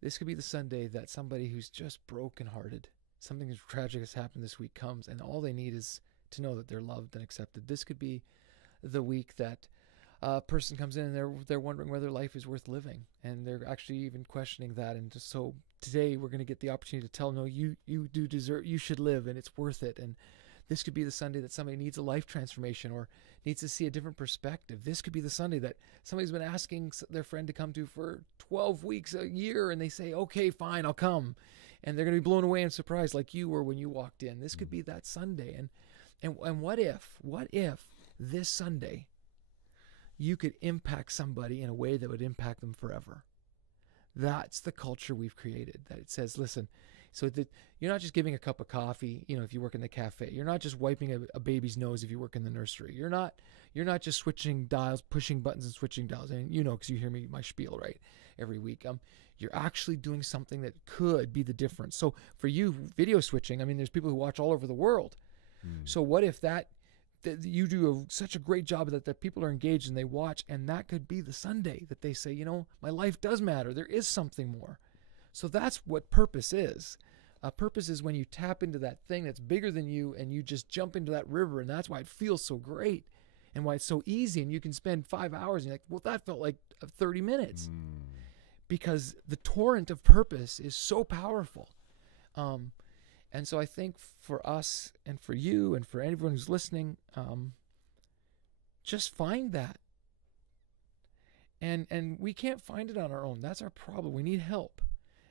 This could be the Sunday that somebody who's just brokenhearted, something tragic has happened this week, comes, and all they need is to know that they're loved and accepted. This could be the week that a person comes in and they're wondering whether life is worth living, and they're actually even questioning that. And just, so today we're going to get the opportunity to tell them, no, you do deserve, you should live, and it's worth it. And this could be the Sunday that somebody needs a life transformation or needs to see a different perspective. This could be the Sunday that somebody's been asking their friend to come to for 12 weeks, a year, and they say, okay, fine, I'll come. And they're going to be blown away and surprised like you were when you walked in. This could be that Sunday. And what if this Sunday you could impact somebody in a way that would impact them forever? That's the culture we've created, that it says, listen, so that you're not just giving a cup of coffee, if you work in the cafe. You're not just wiping a baby's nose if you work in the nursery. You're not just switching dials, pushing buttons and switching dials. And because you hear me, my spiel, right, every week. You're actually doing something that could be the difference. So for you, video switching, there's people who watch all over the world. So what if that you do such a great job that people are engaged and they watch, and that could be the Sunday that they say, my life does matter. There is something more. So that's what purpose is. Purpose is when you tap into that thing that's bigger than you and you just jump into that river, and that's why it feels so great and why it's so easy, and you can spend 5 hours and you're like, well, that felt like 30 minutes. Because the torrent of purpose is so powerful. And so I think for us and for you and for everyone who's listening, just find that. And we can't find it on our own. That's our problem. We need help.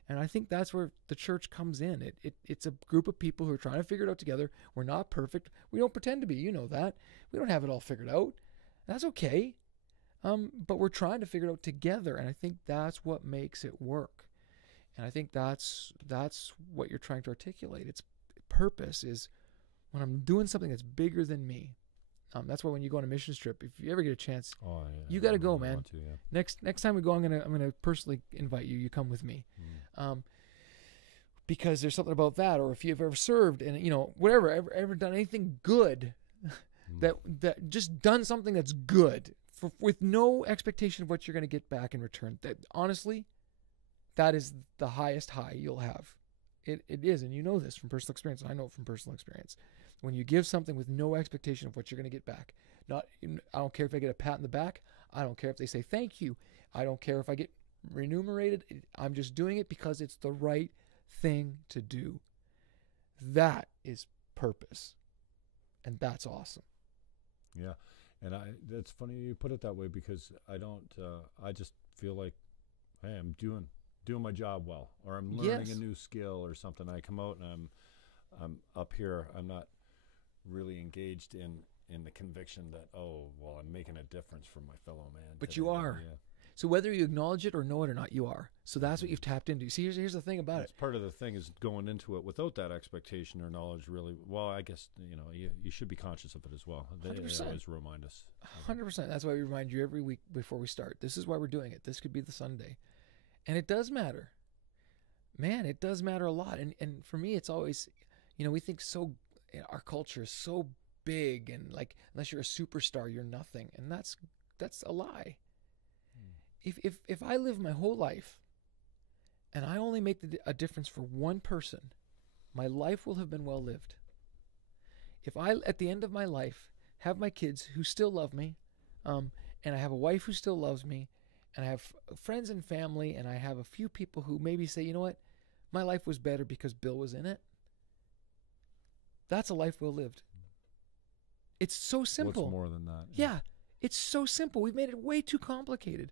And I think that's where the church comes in. It's a group of people who are trying to figure it out together. We're not perfect. We don't pretend to be. You know that. We don't have it all figured out. That's okay. But we're trying to figure it out together. And I think that's what makes it work. And I think that's what you're trying to articulate. Its purpose is when I'm doing something that's bigger than me. That's why when you go on a missions trip, if you ever get a chance, you got to go, man. Next time we go, I'm gonna personally invite you. You come with me, because there's something about that. Or if you've ever served and whatever, ever done anything good, that just done something that's good with no expectation of what you're going to get back in return. That honestly, that is the highest high you'll have. It is, and you know this from personal experience. And I know it from personal experience. When you give something with no expectation of what you're going to get back, I don't care if I get a pat in the back. I don't care if they say thank you. I don't care if I get remunerated. I'm just doing it because it's the right thing to do. That is purpose, and that's awesome. Yeah, and that's funny you put it that way, because I don't. I just feel like, hey, I'm doing my job well, or I'm learning a new skill or something. I come out and I'm up here. I'm not really engaged in the conviction that, I'm making a difference for my fellow man. But today. you are. Yeah. So whether you acknowledge it or know it or not, you are. So that's what you've tapped into. See, here's the thing about it. Part of the thing is going into it without that expectation or knowledge. Really, well, I guess you should be conscious of it as well. 100%. They always remind us. 100%. That's why we remind you every week before we start. This is why we're doing it. This could be the Sunday, and it does matter. Man, it does matter a lot. And for me, it's always, we think our culture is so big, and like, unless you're a superstar, you're nothing. And that's a lie. If I live my whole life and I only make a difference for one person, my life will have been well lived. If I, at the end of my life, have my kids who still love me, and I have a wife who still loves me, and I have friends and family, and I have a few people who maybe say, you know what, my life was better because Bill was in it, that's a life well lived. It's so simple. What's more than that? Yeah, it's so simple. We've made it way too complicated.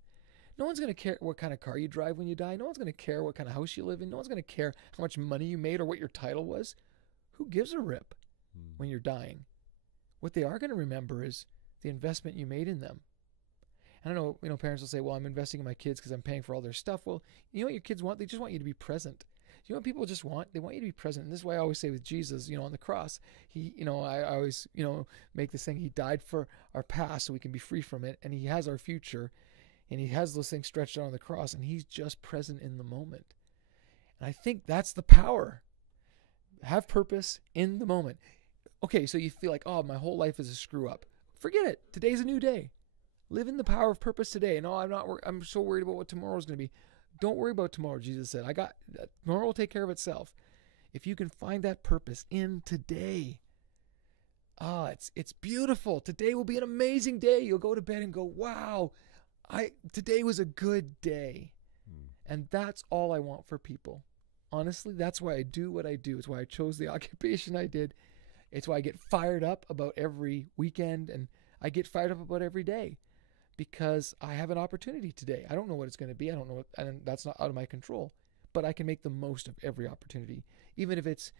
No one's going to care what kind of car you drive when you die. No one's going to care what kind of house you live in. No one's going to care how much money you made or what your title was. Who gives a rip when you're dying? What they are going to remember is the investment you made in them. I don't know, parents will say, well, I'm investing in my kids because I'm paying for all their stuff. Well, you know what your kids want? They just want you to be present. You know what people just want? They want you to be present. And this is why I always say with Jesus, on the cross, he, I always, make this thing, he died for our past so we can be free from it. And he has our future, and he has those things stretched out on the cross, and he's just present in the moment. And I think that's the power. Have purpose in the moment. Okay, so you feel like, my whole life is a screw up. Forget it. Today's a new day. Live in the power of purpose today. And I'm so worried about what tomorrow's going to be. Don't worry about tomorrow, Jesus said. Tomorrow will take care of itself. If you can find that purpose in today, it's beautiful. Today will be an amazing day. You'll go to bed and go, wow, today was a good day. And that's all I want for people. Honestly, that's why I do what I do. It's why I chose the occupation I did. It's why I get fired up about every weekend, and I get fired up about every day, because I have an opportunity today. I don't know what it's going to be. I don't know, and that's not out of my control, but I can make the most of every opportunity, even if it's,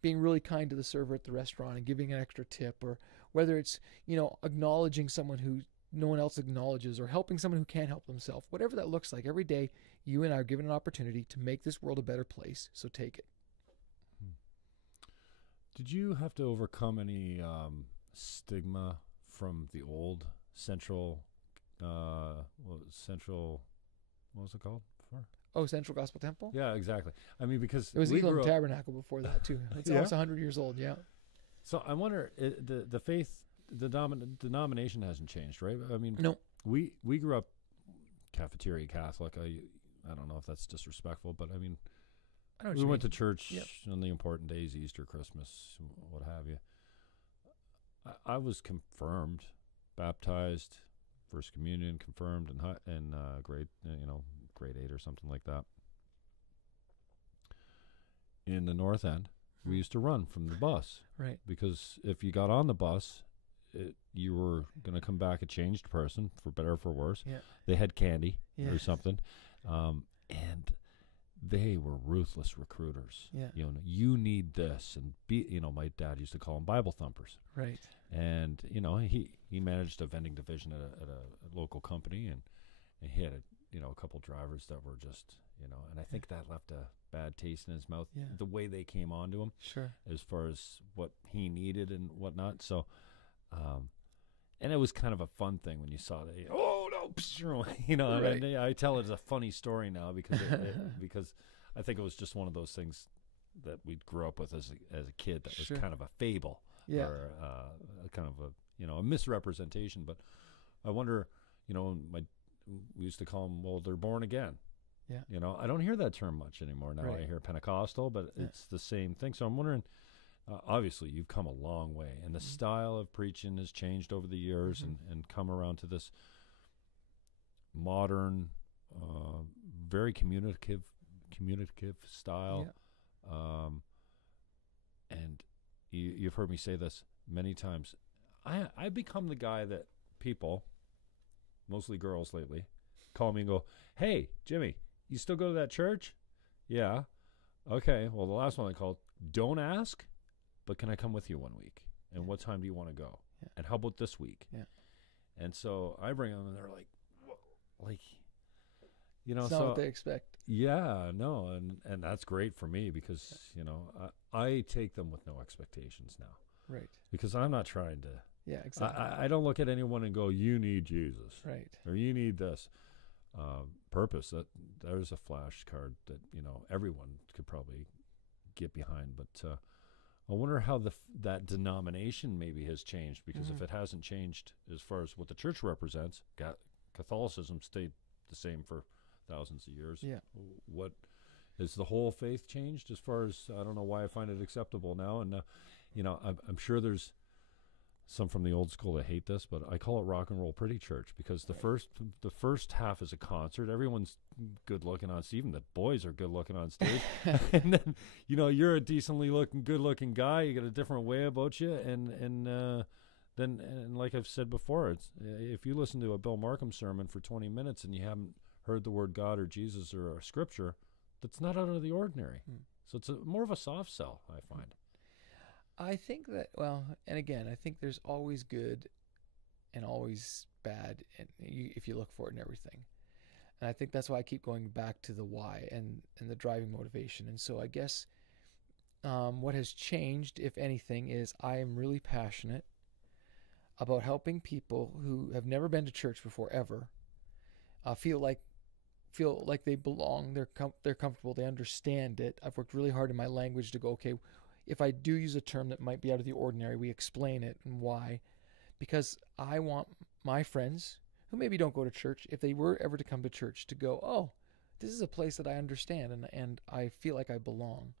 being really kind to the server at the restaurant and giving an extra tip, or whether it's, acknowledging someone who no one else acknowledges, or helping someone who can't help themselves. Whatever that looks like, every day you and I are given an opportunity to make this world a better place, so take it. Did you have to overcome any stigma from the old Central, what was it called before? Oh, Central Gospel Temple? Yeah, exactly. I mean, because it was Elam Tabernacle before that too. It's almost 100 years old, yeah. So I wonder, the faith, the denomination hasn't changed, right? I mean, no. We grew up cafeteria Catholic. I don't know if that's disrespectful, but I mean, we went to church on the important days, Easter, Christmas, what have you. I was confirmed, baptized, First Communion, confirmed in grade 8 or something like that. In the North End, we used to run from the bus, right? Because if you got on the bus, you were going to come back a changed person, for better or for worse. Yeah. They had candy or something, and they were ruthless recruiters. Yeah. You need this, and my dad used to call them Bible thumpers. Right. And he managed a vending division at a local company, and he had a couple drivers that were just and I think that left a bad taste in his mouth. Yeah. The way they came on to him, sure, as far as what he needed and whatnot. So, and it was kind of a fun thing when you saw that. Oh no, right. And I tell it as a funny story now because because I think it was just one of those things that we grew up with as a kid that was kind of a fable, or kind of a misrepresentation. But I wonder, we used to call them, well, they're born again. Yeah. I don't hear that term much anymore now. Right. I hear Pentecostal, but it's the same thing. So I'm wondering, obviously you've come a long way, and the style of preaching has changed over the years, and come around to this modern, very communicative style. Yeah. And you've heard me say this many times. I've become the guy that people, mostly girls lately, call me and go, "Hey, Jimmy, you still go to that church?" "Yeah." "Okay, well, the last one I called, don't ask, but can I come with you one week? And what time do you want to go? Yeah. And how about this week?" Yeah. And so I bring them, and they're like, it's not what they expect. Yeah, no, and that's great for me because, I take them with no expectations now. Right. Because I'm not trying to. Yeah, exactly. I don't look at anyone and go, "You need Jesus." Right. Or "You need this." Purpose, there's a flashcard that, everyone could probably get behind. But I wonder how that denomination maybe has changed, because if it hasn't changed as far as what the church represents, Catholicism stayed the same for thousands of years. Yeah. What is the whole faith changed as far as, I don't know why I find it acceptable now. And, I'm sure there's some from the old school that hate this, but I call it rock and roll pretty church, because the first half is a concert. Everyone's good looking on stage. Even the boys are good looking on stage. And then, you're a decently good looking guy. You got a different way about you. And then like I've said before, it's, if you listen to a Bill Markham sermon for 20 minutes and you haven't heard the word God or Jesus or a scripture, that's not out of the ordinary. So it's more of a soft sell, I find. I think that, and again, I think there's always good and always bad, and if you look for it in everything. And I think that's why I keep going back to the why and the driving motivation. And so I guess what has changed, if anything, is I am really passionate about helping people who have never been to church before ever feel like they belong. They're comfortable. They understand it. I've worked really hard in my language to go, okay, if I do use a term that might be out of the ordinary, we explain it and why. Because I want my friends who maybe don't go to church, if they were ever to come to church, to go, oh, this is a place that I understand and I feel like I belong.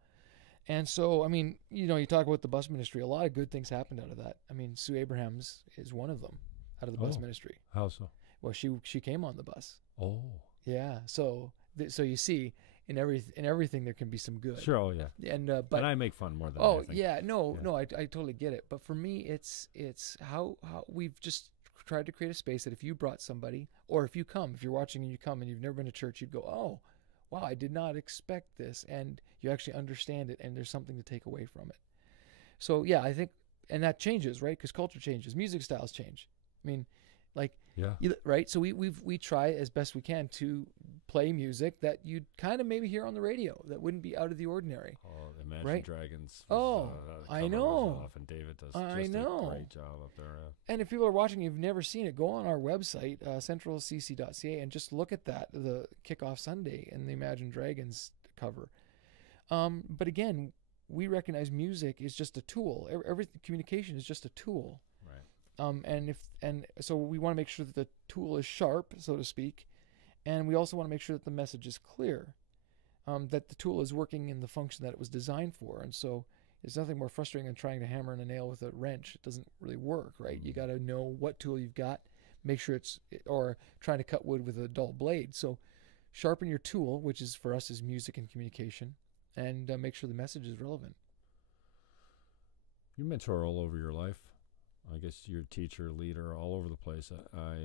And so, I mean, you talk about the bus ministry. A lot of good things happened out of that. I mean, Sue Abrahams is one of them out of the bus ministry. How so? Well, she came on the bus. Oh. Yeah. So you see, in everything there can be some good. Sure. Oh, yeah. And but and I make fun more than oh anything. yeah, no, I totally get it. But for me, it's how we've just tried to create a space that if you brought somebody, or if you're watching and you come and you've never been to church, you'd go, oh, wow, I did not expect this, and you actually understand it, and there's something to take away from it. So yeah, I think, and that changes, right? Because culture changes, music styles change. I mean, like, Yeah. right? So we try as best we can to play music that you'd kind of maybe hear on the radio that wouldn't be out of the ordinary. Oh, Imagine Right? Dragons. Oh, I cover know. was off, and David does I just know. a great job up there. And if people are watching, you've never seen it, go on our website, centralcc.ca, and just look at that, the Kickoff Sunday and the Imagine Dragons cover. But again, we recognize music is just a tool. Everything, communication is just a tool. Right. And so we want to make sure that the tool is sharp, so to speak, and we also want to make sure that the message is clear, that the tool is working in the function that it was designed for. And so there's nothing more frustrating than trying to hammer in a nail with a wrench. It doesn't really work, right? You got to know what tool you've got, make sure or trying to cut wood with a dull blade. So sharpen your tool, which is for us is music and communication, and make sure the message is relevant. You mentor all over your life. I guess you're a teacher, leader, all over the place. I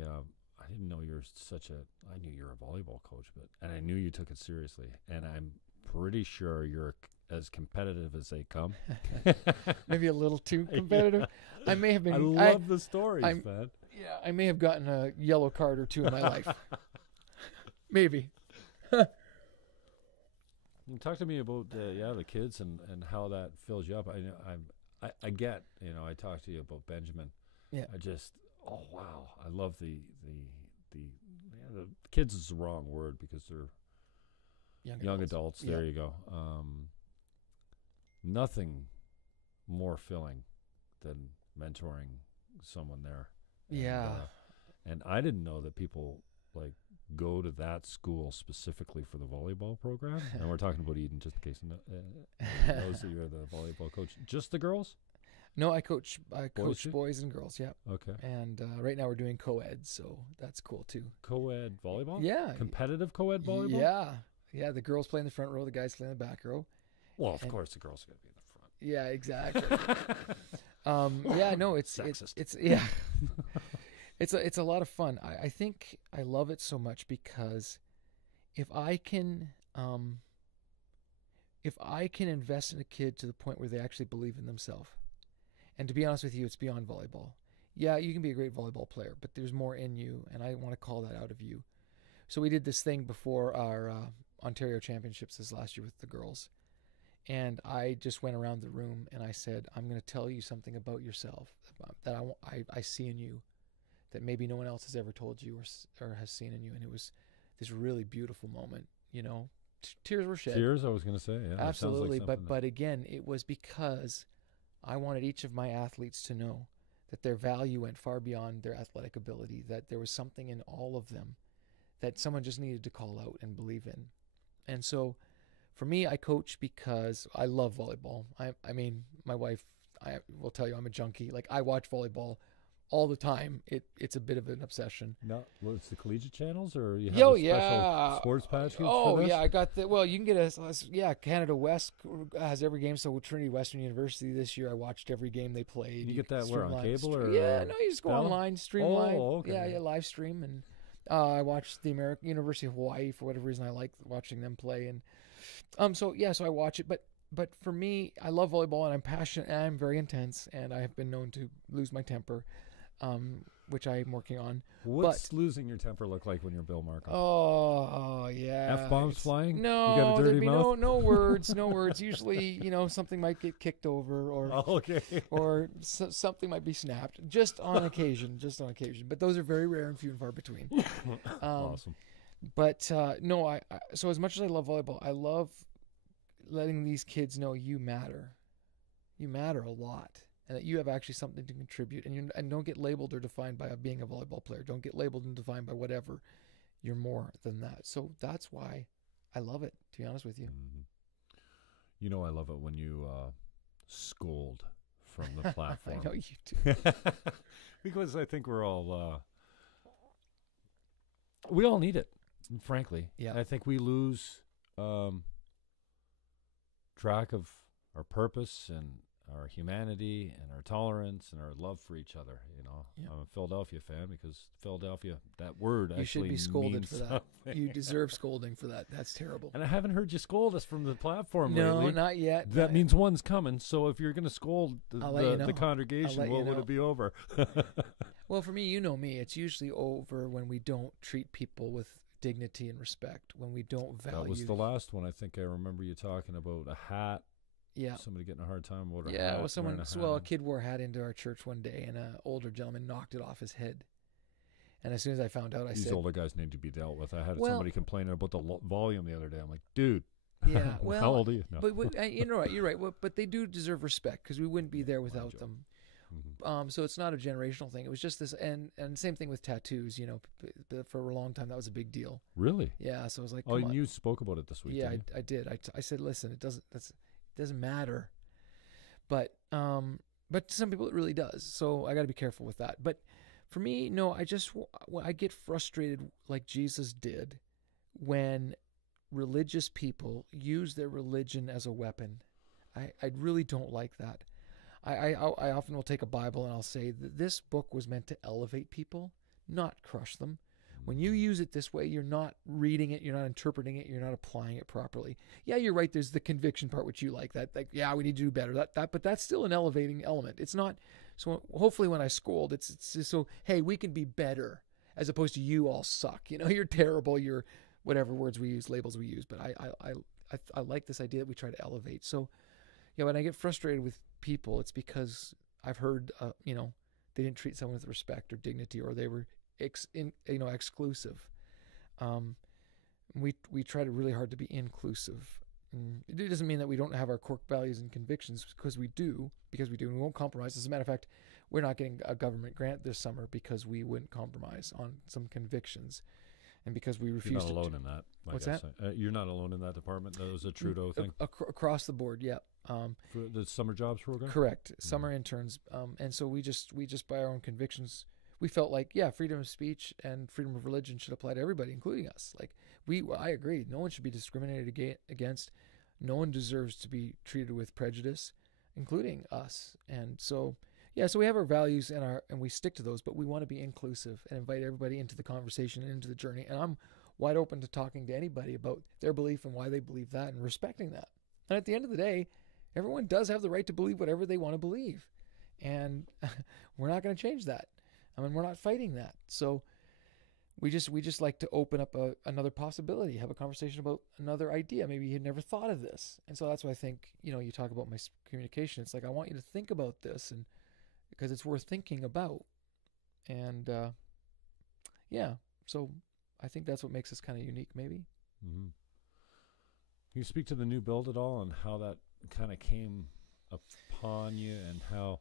didn't know you're I knew you're a volleyball coach, and I knew you took it seriously. And I'm pretty sure you're as competitive as they come. Maybe a little too competitive. Yeah. I may have been. I love the stories, man. Yeah, I may have gotten a yellow card or two in my life. Maybe. Talk to me about the kids and how that fills you up. I get, I talked to you about Benjamin. Yeah. I just, oh wow, I love the kids is the wrong word because they're young adults. There you go. Nothing more filling than mentoring someone there. Yeah. And I didn't know that people like go to that school specifically for the volleyball program. And we're talking about Eden, just in case knows that you're the volleyball coach. Just the girls? No, I coach boys and girls. Yeah. Okay. And right now we're doing co-ed, so that's cool too. Co-ed volleyball? Yeah. Competitive co-ed volleyball? Yeah. Yeah. The girls play in the front row, the guys play in the back row. Well, of course, the girls are going to be in the front. Yeah, exactly. Yeah. No, it's yeah. It's a lot of fun. I think I love it so much because if I can invest in a kid to the point where they actually believe in themselves, and to be honest with you, it's beyond volleyball. Yeah, you can be a great volleyball player, but there's more in you, and I want to call that out of you. So we did this thing before our Ontario Championships this last year with the girls, and I just went around the room and I said, I'm going to tell you something about yourself that I see in you that maybe no one else has ever told you or has seen in you. And it was this really beautiful moment, tears were shed. Tears, I was going to say. Yeah, absolutely. But again, it was because I wanted each of my athletes to know that their value went far beyond their athletic ability, that there was something in all of them that someone just needed to call out and believe in. And so for me, I coach because I love volleyball. I mean, my wife, I will tell you, I'm a junkie. Like, I watch volleyball all the time. It's a bit of an obsession. No, well, it's the collegiate channels, or you have a special sports package for this? Yeah, I got the. Well, you can get Canada West has every game. So with Trinity Western University this year, I watched every game they played. You get that where, on cable or? Yeah, no, you just go online, stream live. Okay. Yeah, live stream, and I watched the American University of Hawaii for whatever reason. I like watching them play, and so I watch it, But for me, I love volleyball, and I'm passionate, and I'm very intense, and I have been known to lose my temper, which I'm working on. What's losing your temper look like when you're Bill Markham? Oh yeah. F-bombs flying? No, you got a dirty mouth? no words, no words. Usually, something might get kicked over, or something might be snapped, just on occasion. But those are very rare and few and far between. Awesome. But no, so as much as I love volleyball, I love letting these kids know you matter a lot, and that you have actually something to contribute, and don't get labeled or defined by being a volleyball player. Don't get labeled and defined by whatever. You're more than that. So that's why I love it, to be honest with you. Mm-hmm. You know, I love it when you scold from the platform. I know you do. Because I think we're all we all need it, frankly. Yeah. I think we lose track of our purpose and our humanity and our tolerance and our love for each other. You know, Yeah. I'm a Philadelphia fan because Philadelphia, that word You actually should be scolded means for that. something. You deserve scolding for that. That's terrible. And I haven't heard you scold us from the platform No, lately. not yet. That means one's coming. So if you're going to scold I'll let you know. the congregation, I'll let you when would know. it be over? Well, for me, you know me. It's usually over when we don't treat people with dignity and respect, when we don't value. That was the last one. I think I remember you talking about a hat. Yeah. Somebody getting a hard time about a hat. Yeah, well, someone. wearing a Well, a hat. kid wore a hat into our church one day, and an older gentleman knocked it off his head. And as soon as I found out, I These said, older guys need to be dealt with. I had Well- somebody complaining about the volume the other day. I'm like, dude. "Yeah, well, how old are you? No. but you know what? You're right. Well, but they do deserve respect because we wouldn't be there without joke. them. Mhm. So it's not a generational thing. It was just this, and same thing with tattoos. You know, for a long time that was a big deal. Really? Yeah, so I was like, Oh, come and on. you spoke about it this week. Yeah, didn't you? I did. I said, listen, it doesn't matter. But some people it really does. So I got to be careful with that. But for me, no, I get frustrated like Jesus did when religious people use their religion as a weapon. I really don't like that. I often will take a Bible and I'll say that this book was meant to elevate people, not crush them. When you use it this way, you're not reading it, you're not interpreting it, you're not applying it properly. Yeah, you're right. There's the conviction part, which you like. That, like, yeah, we need to do better. But that's still an elevating element. It's not. So hopefully, when I scold, it's just so, hey, we can be better, as opposed to you all suck. You know, you're terrible. You're whatever words we use, labels we use. But I like this idea that we try to elevate. So, yeah, when I get frustrated with people, it's because I've heard, you know, they didn't treat someone with respect or dignity, or they were exclusive. We try really hard to be inclusive. It doesn't mean that we don't have our core values and convictions, because we do, and we won't compromise. As a matter of fact, we're not getting a government grant this summer because we wouldn't compromise on some convictions, and because we refused. You're not alone in that. What's that? You're not alone in that department. That was a Trudeau thing. Across the board, yeah. For the summer jobs program. Correct, summer interns, and so we just by our own convictions, we felt like, yeah, freedom of speech and freedom of religion should apply to everybody, including us. Like I agree, no one should be discriminated against. No one deserves to be treated with prejudice, including us. And so, yeah, so we have our values and we stick to those, but we want to be inclusive and invite everybody into the conversation and into the journey. And I'm wide open to talking to anybody about their belief and why they believe that, and respecting that. And at the end of the day, everyone does have the right to believe whatever they want to believe. And we're not going to change that. I mean, we're not fighting that. So we just like to open up another possibility, have a conversation about another idea. Maybe you had never thought of this. And so that's why I think, you know, you talk about my communication. It's like, I want you to think about this, and because it's worth thinking about. And yeah, so I think that's what makes us kind of unique, maybe. Mm-hmm. Can you speak to the new build at all and how that kind of came upon you, and how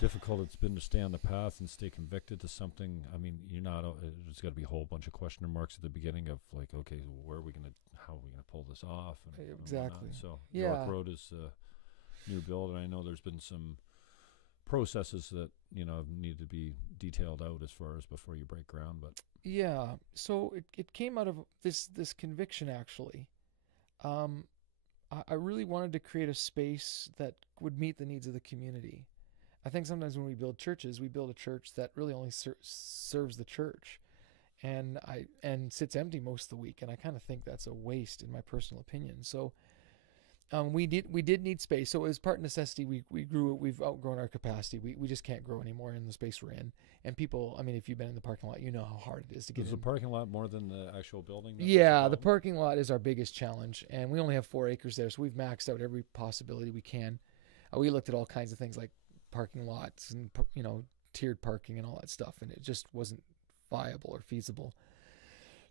difficult it's been to stay on the path and stay convicted to something? I mean, there's got to be a whole bunch of question marks at the beginning of like, okay, how are we going to pull this off? And exactly. So Yeah. York Road is a new build, and I know there's been some processes that, you know, need to be detailed out as far as before you break ground. But yeah, so it came out of this conviction, actually. I really wanted to create a space that would meet the needs of the community. I think sometimes when we build churches, we build a church that really only serves the church, and sits empty most of the week. And I kind of think that's a waste, in my personal opinion. So we did need space. So as part of necessity, we've outgrown our capacity. We just can't grow anymore in the space we're in. And people, I mean, if you've been in the parking lot, you know how hard it is to get in. is the parking lot more than the actual building? Yeah, the parking lot is our biggest challenge, and we only have 4 acres there, so we've maxed out every possibility we can. We looked at all kinds of things like parking lots and, you know, tiered parking and all that stuff, and it just wasn't viable or feasible.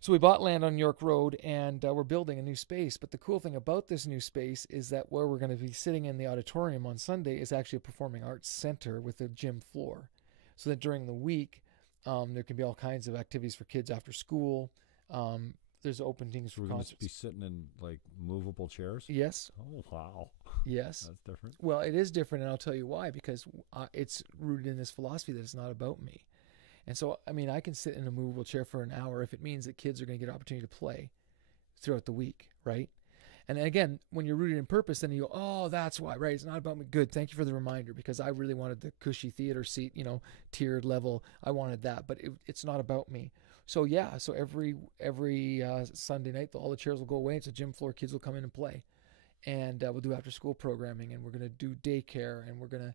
So we bought land on York Road, and we're building a new space. But the cool thing about this new space is that where we're going to be sitting in the auditorium on Sunday is actually a performing arts center with a gym floor, so that during the week there can be all kinds of activities for kids after school. There's open things for We're going to concerts. be sitting in like movable chairs. Yes. Oh wow! Yes. That's different. Well, it is different, and I'll tell you why. Because it's rooted in this philosophy that it's not about me. And so, I mean, I can sit in a movable chair for an hour if it means that kids are going to get an opportunity to play throughout the week, right? And again, when you're rooted in purpose, then you go, oh, that's why, right? It's not about me. Good. Thank you for the reminder, because I really wanted the cushy theater seat, tiered level. I wanted that, but it's not about me. So yeah, so every Sunday night, all the chairs will go away. It's a gym floor. Kids will come in and play, and we'll do after school programming, and we're going to do daycare, and we're going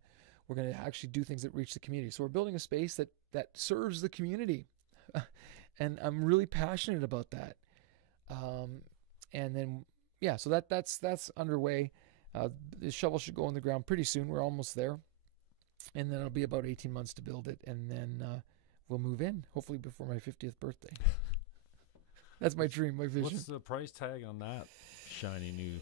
to actually do things that reach the community. So we're building a space that serves the community, and I'm really passionate about that. And then yeah, so that's underway. The shovel should go in the ground pretty soon. We're almost there, and then it'll be about 18 months to build it, and then we'll move in hopefully before my 50th birthday. That's my dream, my vision. What's the price tag on that shiny new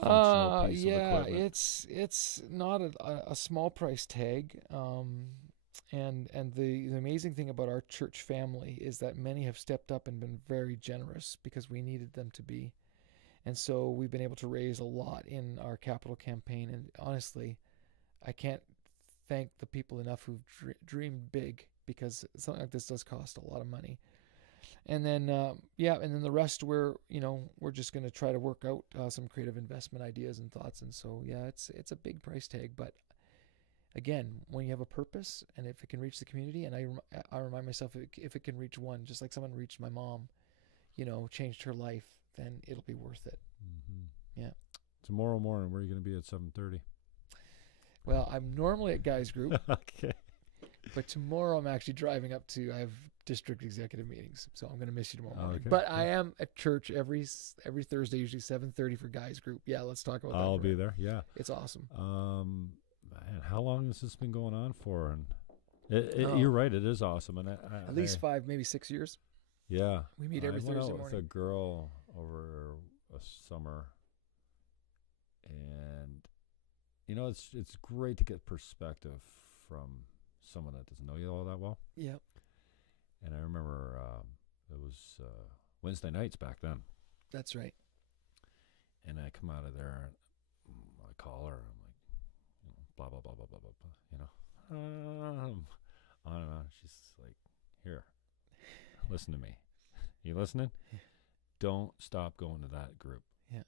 functional piece of equipment? It's not a small price tag. And the amazing thing about our church family is that many have stepped up and been very generous because we needed them to be. And so we've been able to raise a lot in our capital campaign. And honestly, I can't thank the people enough who've dreamed big, because something like this does cost a lot of money. And then, and then the rest we're just going to try to work out some creative investment ideas and thoughts. And so, yeah, it's a big price tag. But again, when you have a purpose, and if it can reach the community, and I remind myself, if it can reach one, just like someone reached my mom, changed her life, then it'll be worth it. Mm-hmm. Yeah. Tomorrow morning, where are you going to be at 7:30? Well, I'm normally at Guys Group. Okay. But tomorrow I'm actually driving up I have district executive meetings, so I'm going to miss you tomorrow morning. Okay. But I am at church every Thursday, usually 7:30 for Guys Group. Yeah, let's talk about that. I'll be there. Yeah. It's awesome. Man, how long has this been going on for? And you're right, it is awesome. And at least 5, maybe 6 years. Yeah. We meet every Thursday morning. I went out morning. with a girl over a summer, and it's great to get perspective from someone that doesn't know you all that well. Yep. And I remember it was Wednesday nights back then. That's right. And I come out of there, and I call her, and I'm like, blah, blah, blah, blah, blah, blah, blah, on and on. She's like, here, listen to me. You listening? Don't stop going to that group. Yeah.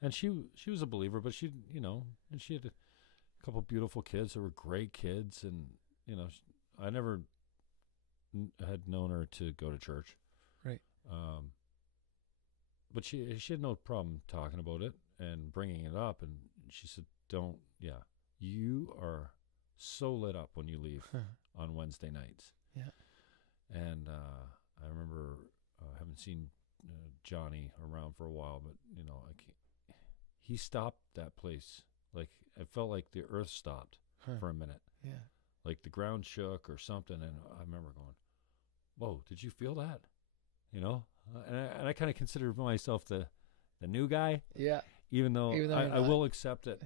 And she was a believer, but she had a couple beautiful kids that were great kids, and I never had known her to go to church. Right. But she had no problem talking about it and bringing it up, and she said, you are so lit up when you leave on Wednesday nights. Yeah. And I remember I haven't seen Johnny around for a while, but he stopped that place. Like, it felt like the earth stopped for a minute. Yeah. Like the ground shook or something, and I remember going, whoa, did you feel that? And I kind of consider myself the new guy. Yeah. Even though I will accept it.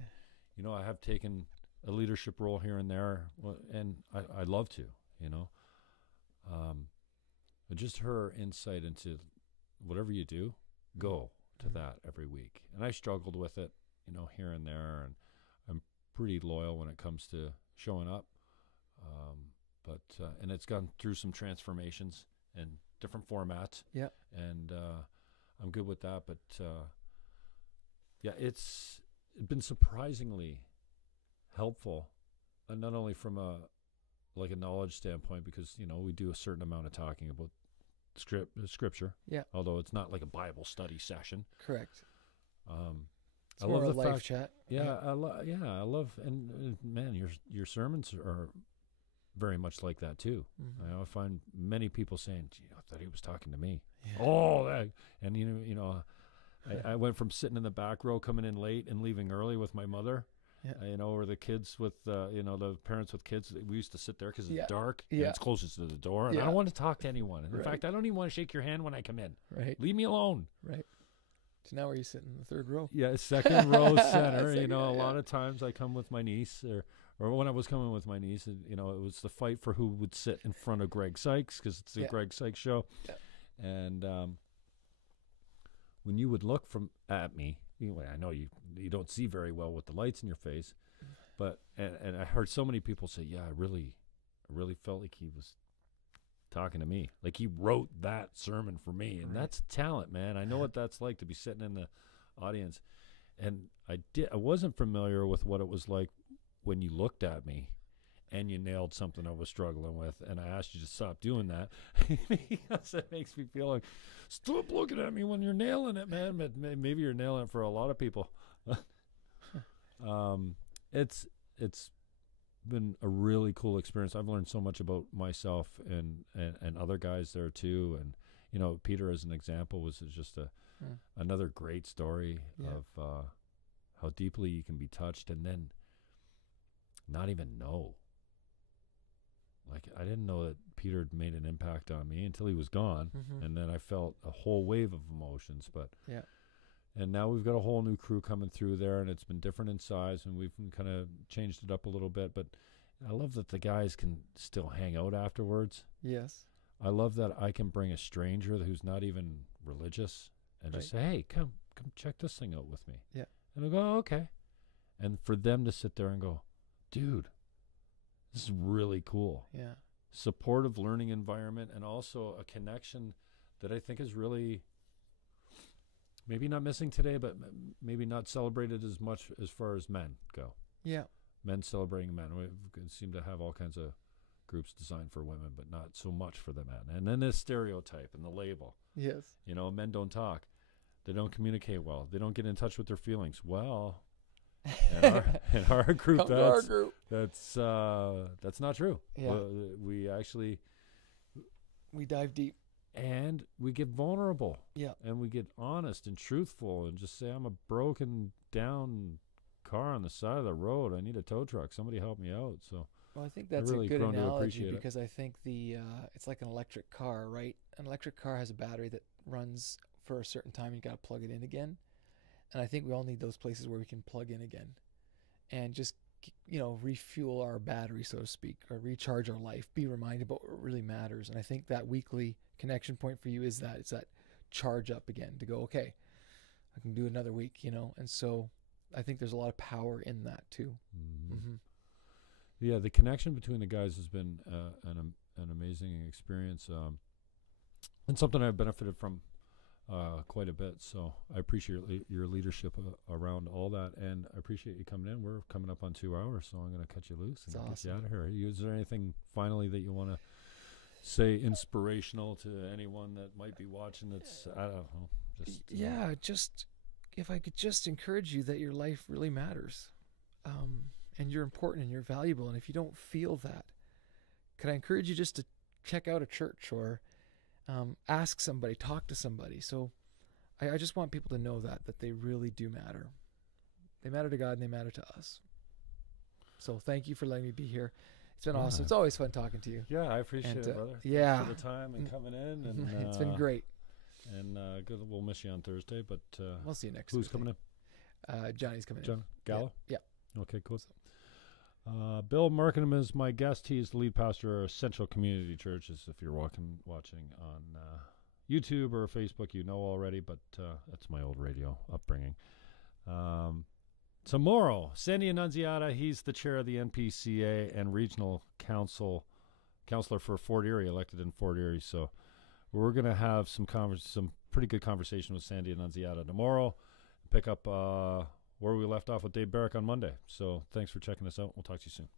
I have taken a leadership role here and there, and I'd love to, but just her insight into whatever you do, go to that every week. And I struggled with it, here and there, and I'm pretty loyal when it comes to showing up. And it's gone through some transformations and different formats. Yeah. And I'm good with that. But it's been surprisingly helpful, not only from a knowledge standpoint, because we do a certain amount of talking about scripture. Yeah. Although it's not like a Bible study session. Correct. I love the live chat. Yeah, I love, and man, your sermons are very much like that too. Mm-hmm. I find many people saying, "Gee, I thought he was talking to me." Yeah. Oh, that, and I went from sitting in the back row, coming in late, and leaving early with my mother. Yeah. Or the kids with, the parents with kids. We used to sit there because it's dark. Yeah. And it's closest to the door, and I don't want to talk to anyone. And in fact, I don't even want to shake your hand when I come in. Right. Leave me alone. Right. So now where are you sitting in the third row? Yeah, second row center. A lot of times I come with my niece, or when I was coming with my niece, and, it was the fight for who would sit in front of Greg Sykes, because it's the Greg Sykes show. Yeah. And when you would look at me, anyway, I know you don't see very well with the lights in your face, but and I heard so many people say, yeah, I really felt like he was talking to me, like he wrote that sermon for me, and that's talent, man. I know what that's like to be sitting in the audience, and I wasn't familiar with what it was like when you looked at me and you nailed something I was struggling with, and I asked you to stop doing that because it makes me feel like, stop looking at me when you're nailing it, man. But maybe you're nailing it for a lot of people. It's been a really cool experience. I've learned so much about myself and other guys there too. And you know, Peter as an example was just another great story of how deeply you can be touched and then not even know. Like, I didn't know that Peter had made an impact on me until he was gone. And then I felt a whole wave of emotions. But and now we've got a whole new crew coming through there, and it's been different in size, and we've kind of changed it up a little bit. But I love that the guys can still hang out afterwards. Yes. I love that I can bring a stranger who's not even religious and just say, hey, come check this thing out with me. Yeah. And they'll go, oh, okay. And for them to sit there and go, dude, this is really cool. Yeah. Supportive learning environment, and also a connection that I think is really maybe not missing today, but maybe not celebrated as much as far as men go. Yeah. Men celebrating men. We seem to have all kinds of groups designed for women, but not so much for the men. And then the stereotype and the label. Yes. You know, men don't talk. They don't communicate well. They don't get in touch with their feelings. Well, in our group, that's not true. Yeah. We dive deep. And we get vulnerable. Yeah. And we get honest and truthful and just say, I'm a broken down car on the side of the road. I need a tow truck. Somebody help me out. So well, I think that's really a good analogy, because I think it's like an electric car, right? An electric car has a battery that runs for a certain time. You got to plug it in again. And I think we all need those places where we can plug in again and just, you know, refuel our battery, so to speak, or recharge our life, be reminded about what really matters. And I think that weekly connection point for you is that it's that charge up again to go, okay, I can do another week, you know? And so I think there's a lot of power in that too. Yeah. The connection between the guys has been an amazing experience. And something I've benefited from quite a bit. So I appreciate your leadership around all that, and I appreciate you coming in. We're coming up on 2 hours, so I'm going to cut you loose and get you out of here. Is there anything finally that you want to say inspirational to anyone that might be watching that's, I don't know, just if I could just encourage you that your life really matters, and you're important and you're valuable. And if you don't feel that, could I encourage you just to check out a church or ask somebody, talk to somebody. So I just want people to know that they really do matter. They matter to God and they matter to us. So thank you for letting me be here. It's been awesome. It's always fun talking to you. Yeah, I appreciate it, brother. Yeah. Thanks for the time and coming in. And it's been great. And good. We'll miss you on Thursday, but we'll see you next Who's Thursday. coming in? Johnny's coming in. John Gallo? Yeah. Okay, cool. Bill Markham is my guest. He is the lead pastor of Essential Community Church. If you're watching on YouTube or Facebook, you know already, but that's my old radio upbringing. Tomorrow, Sandy Annunziata, he's the chair of the NPCA and regional counselor for Fort Erie, elected in Fort Erie. So we're going to have some pretty good conversation with Sandy Annunziata tomorrow. Pick up where we left off with Dave Barrick on Monday. So thanks for checking us out. We'll talk to you soon.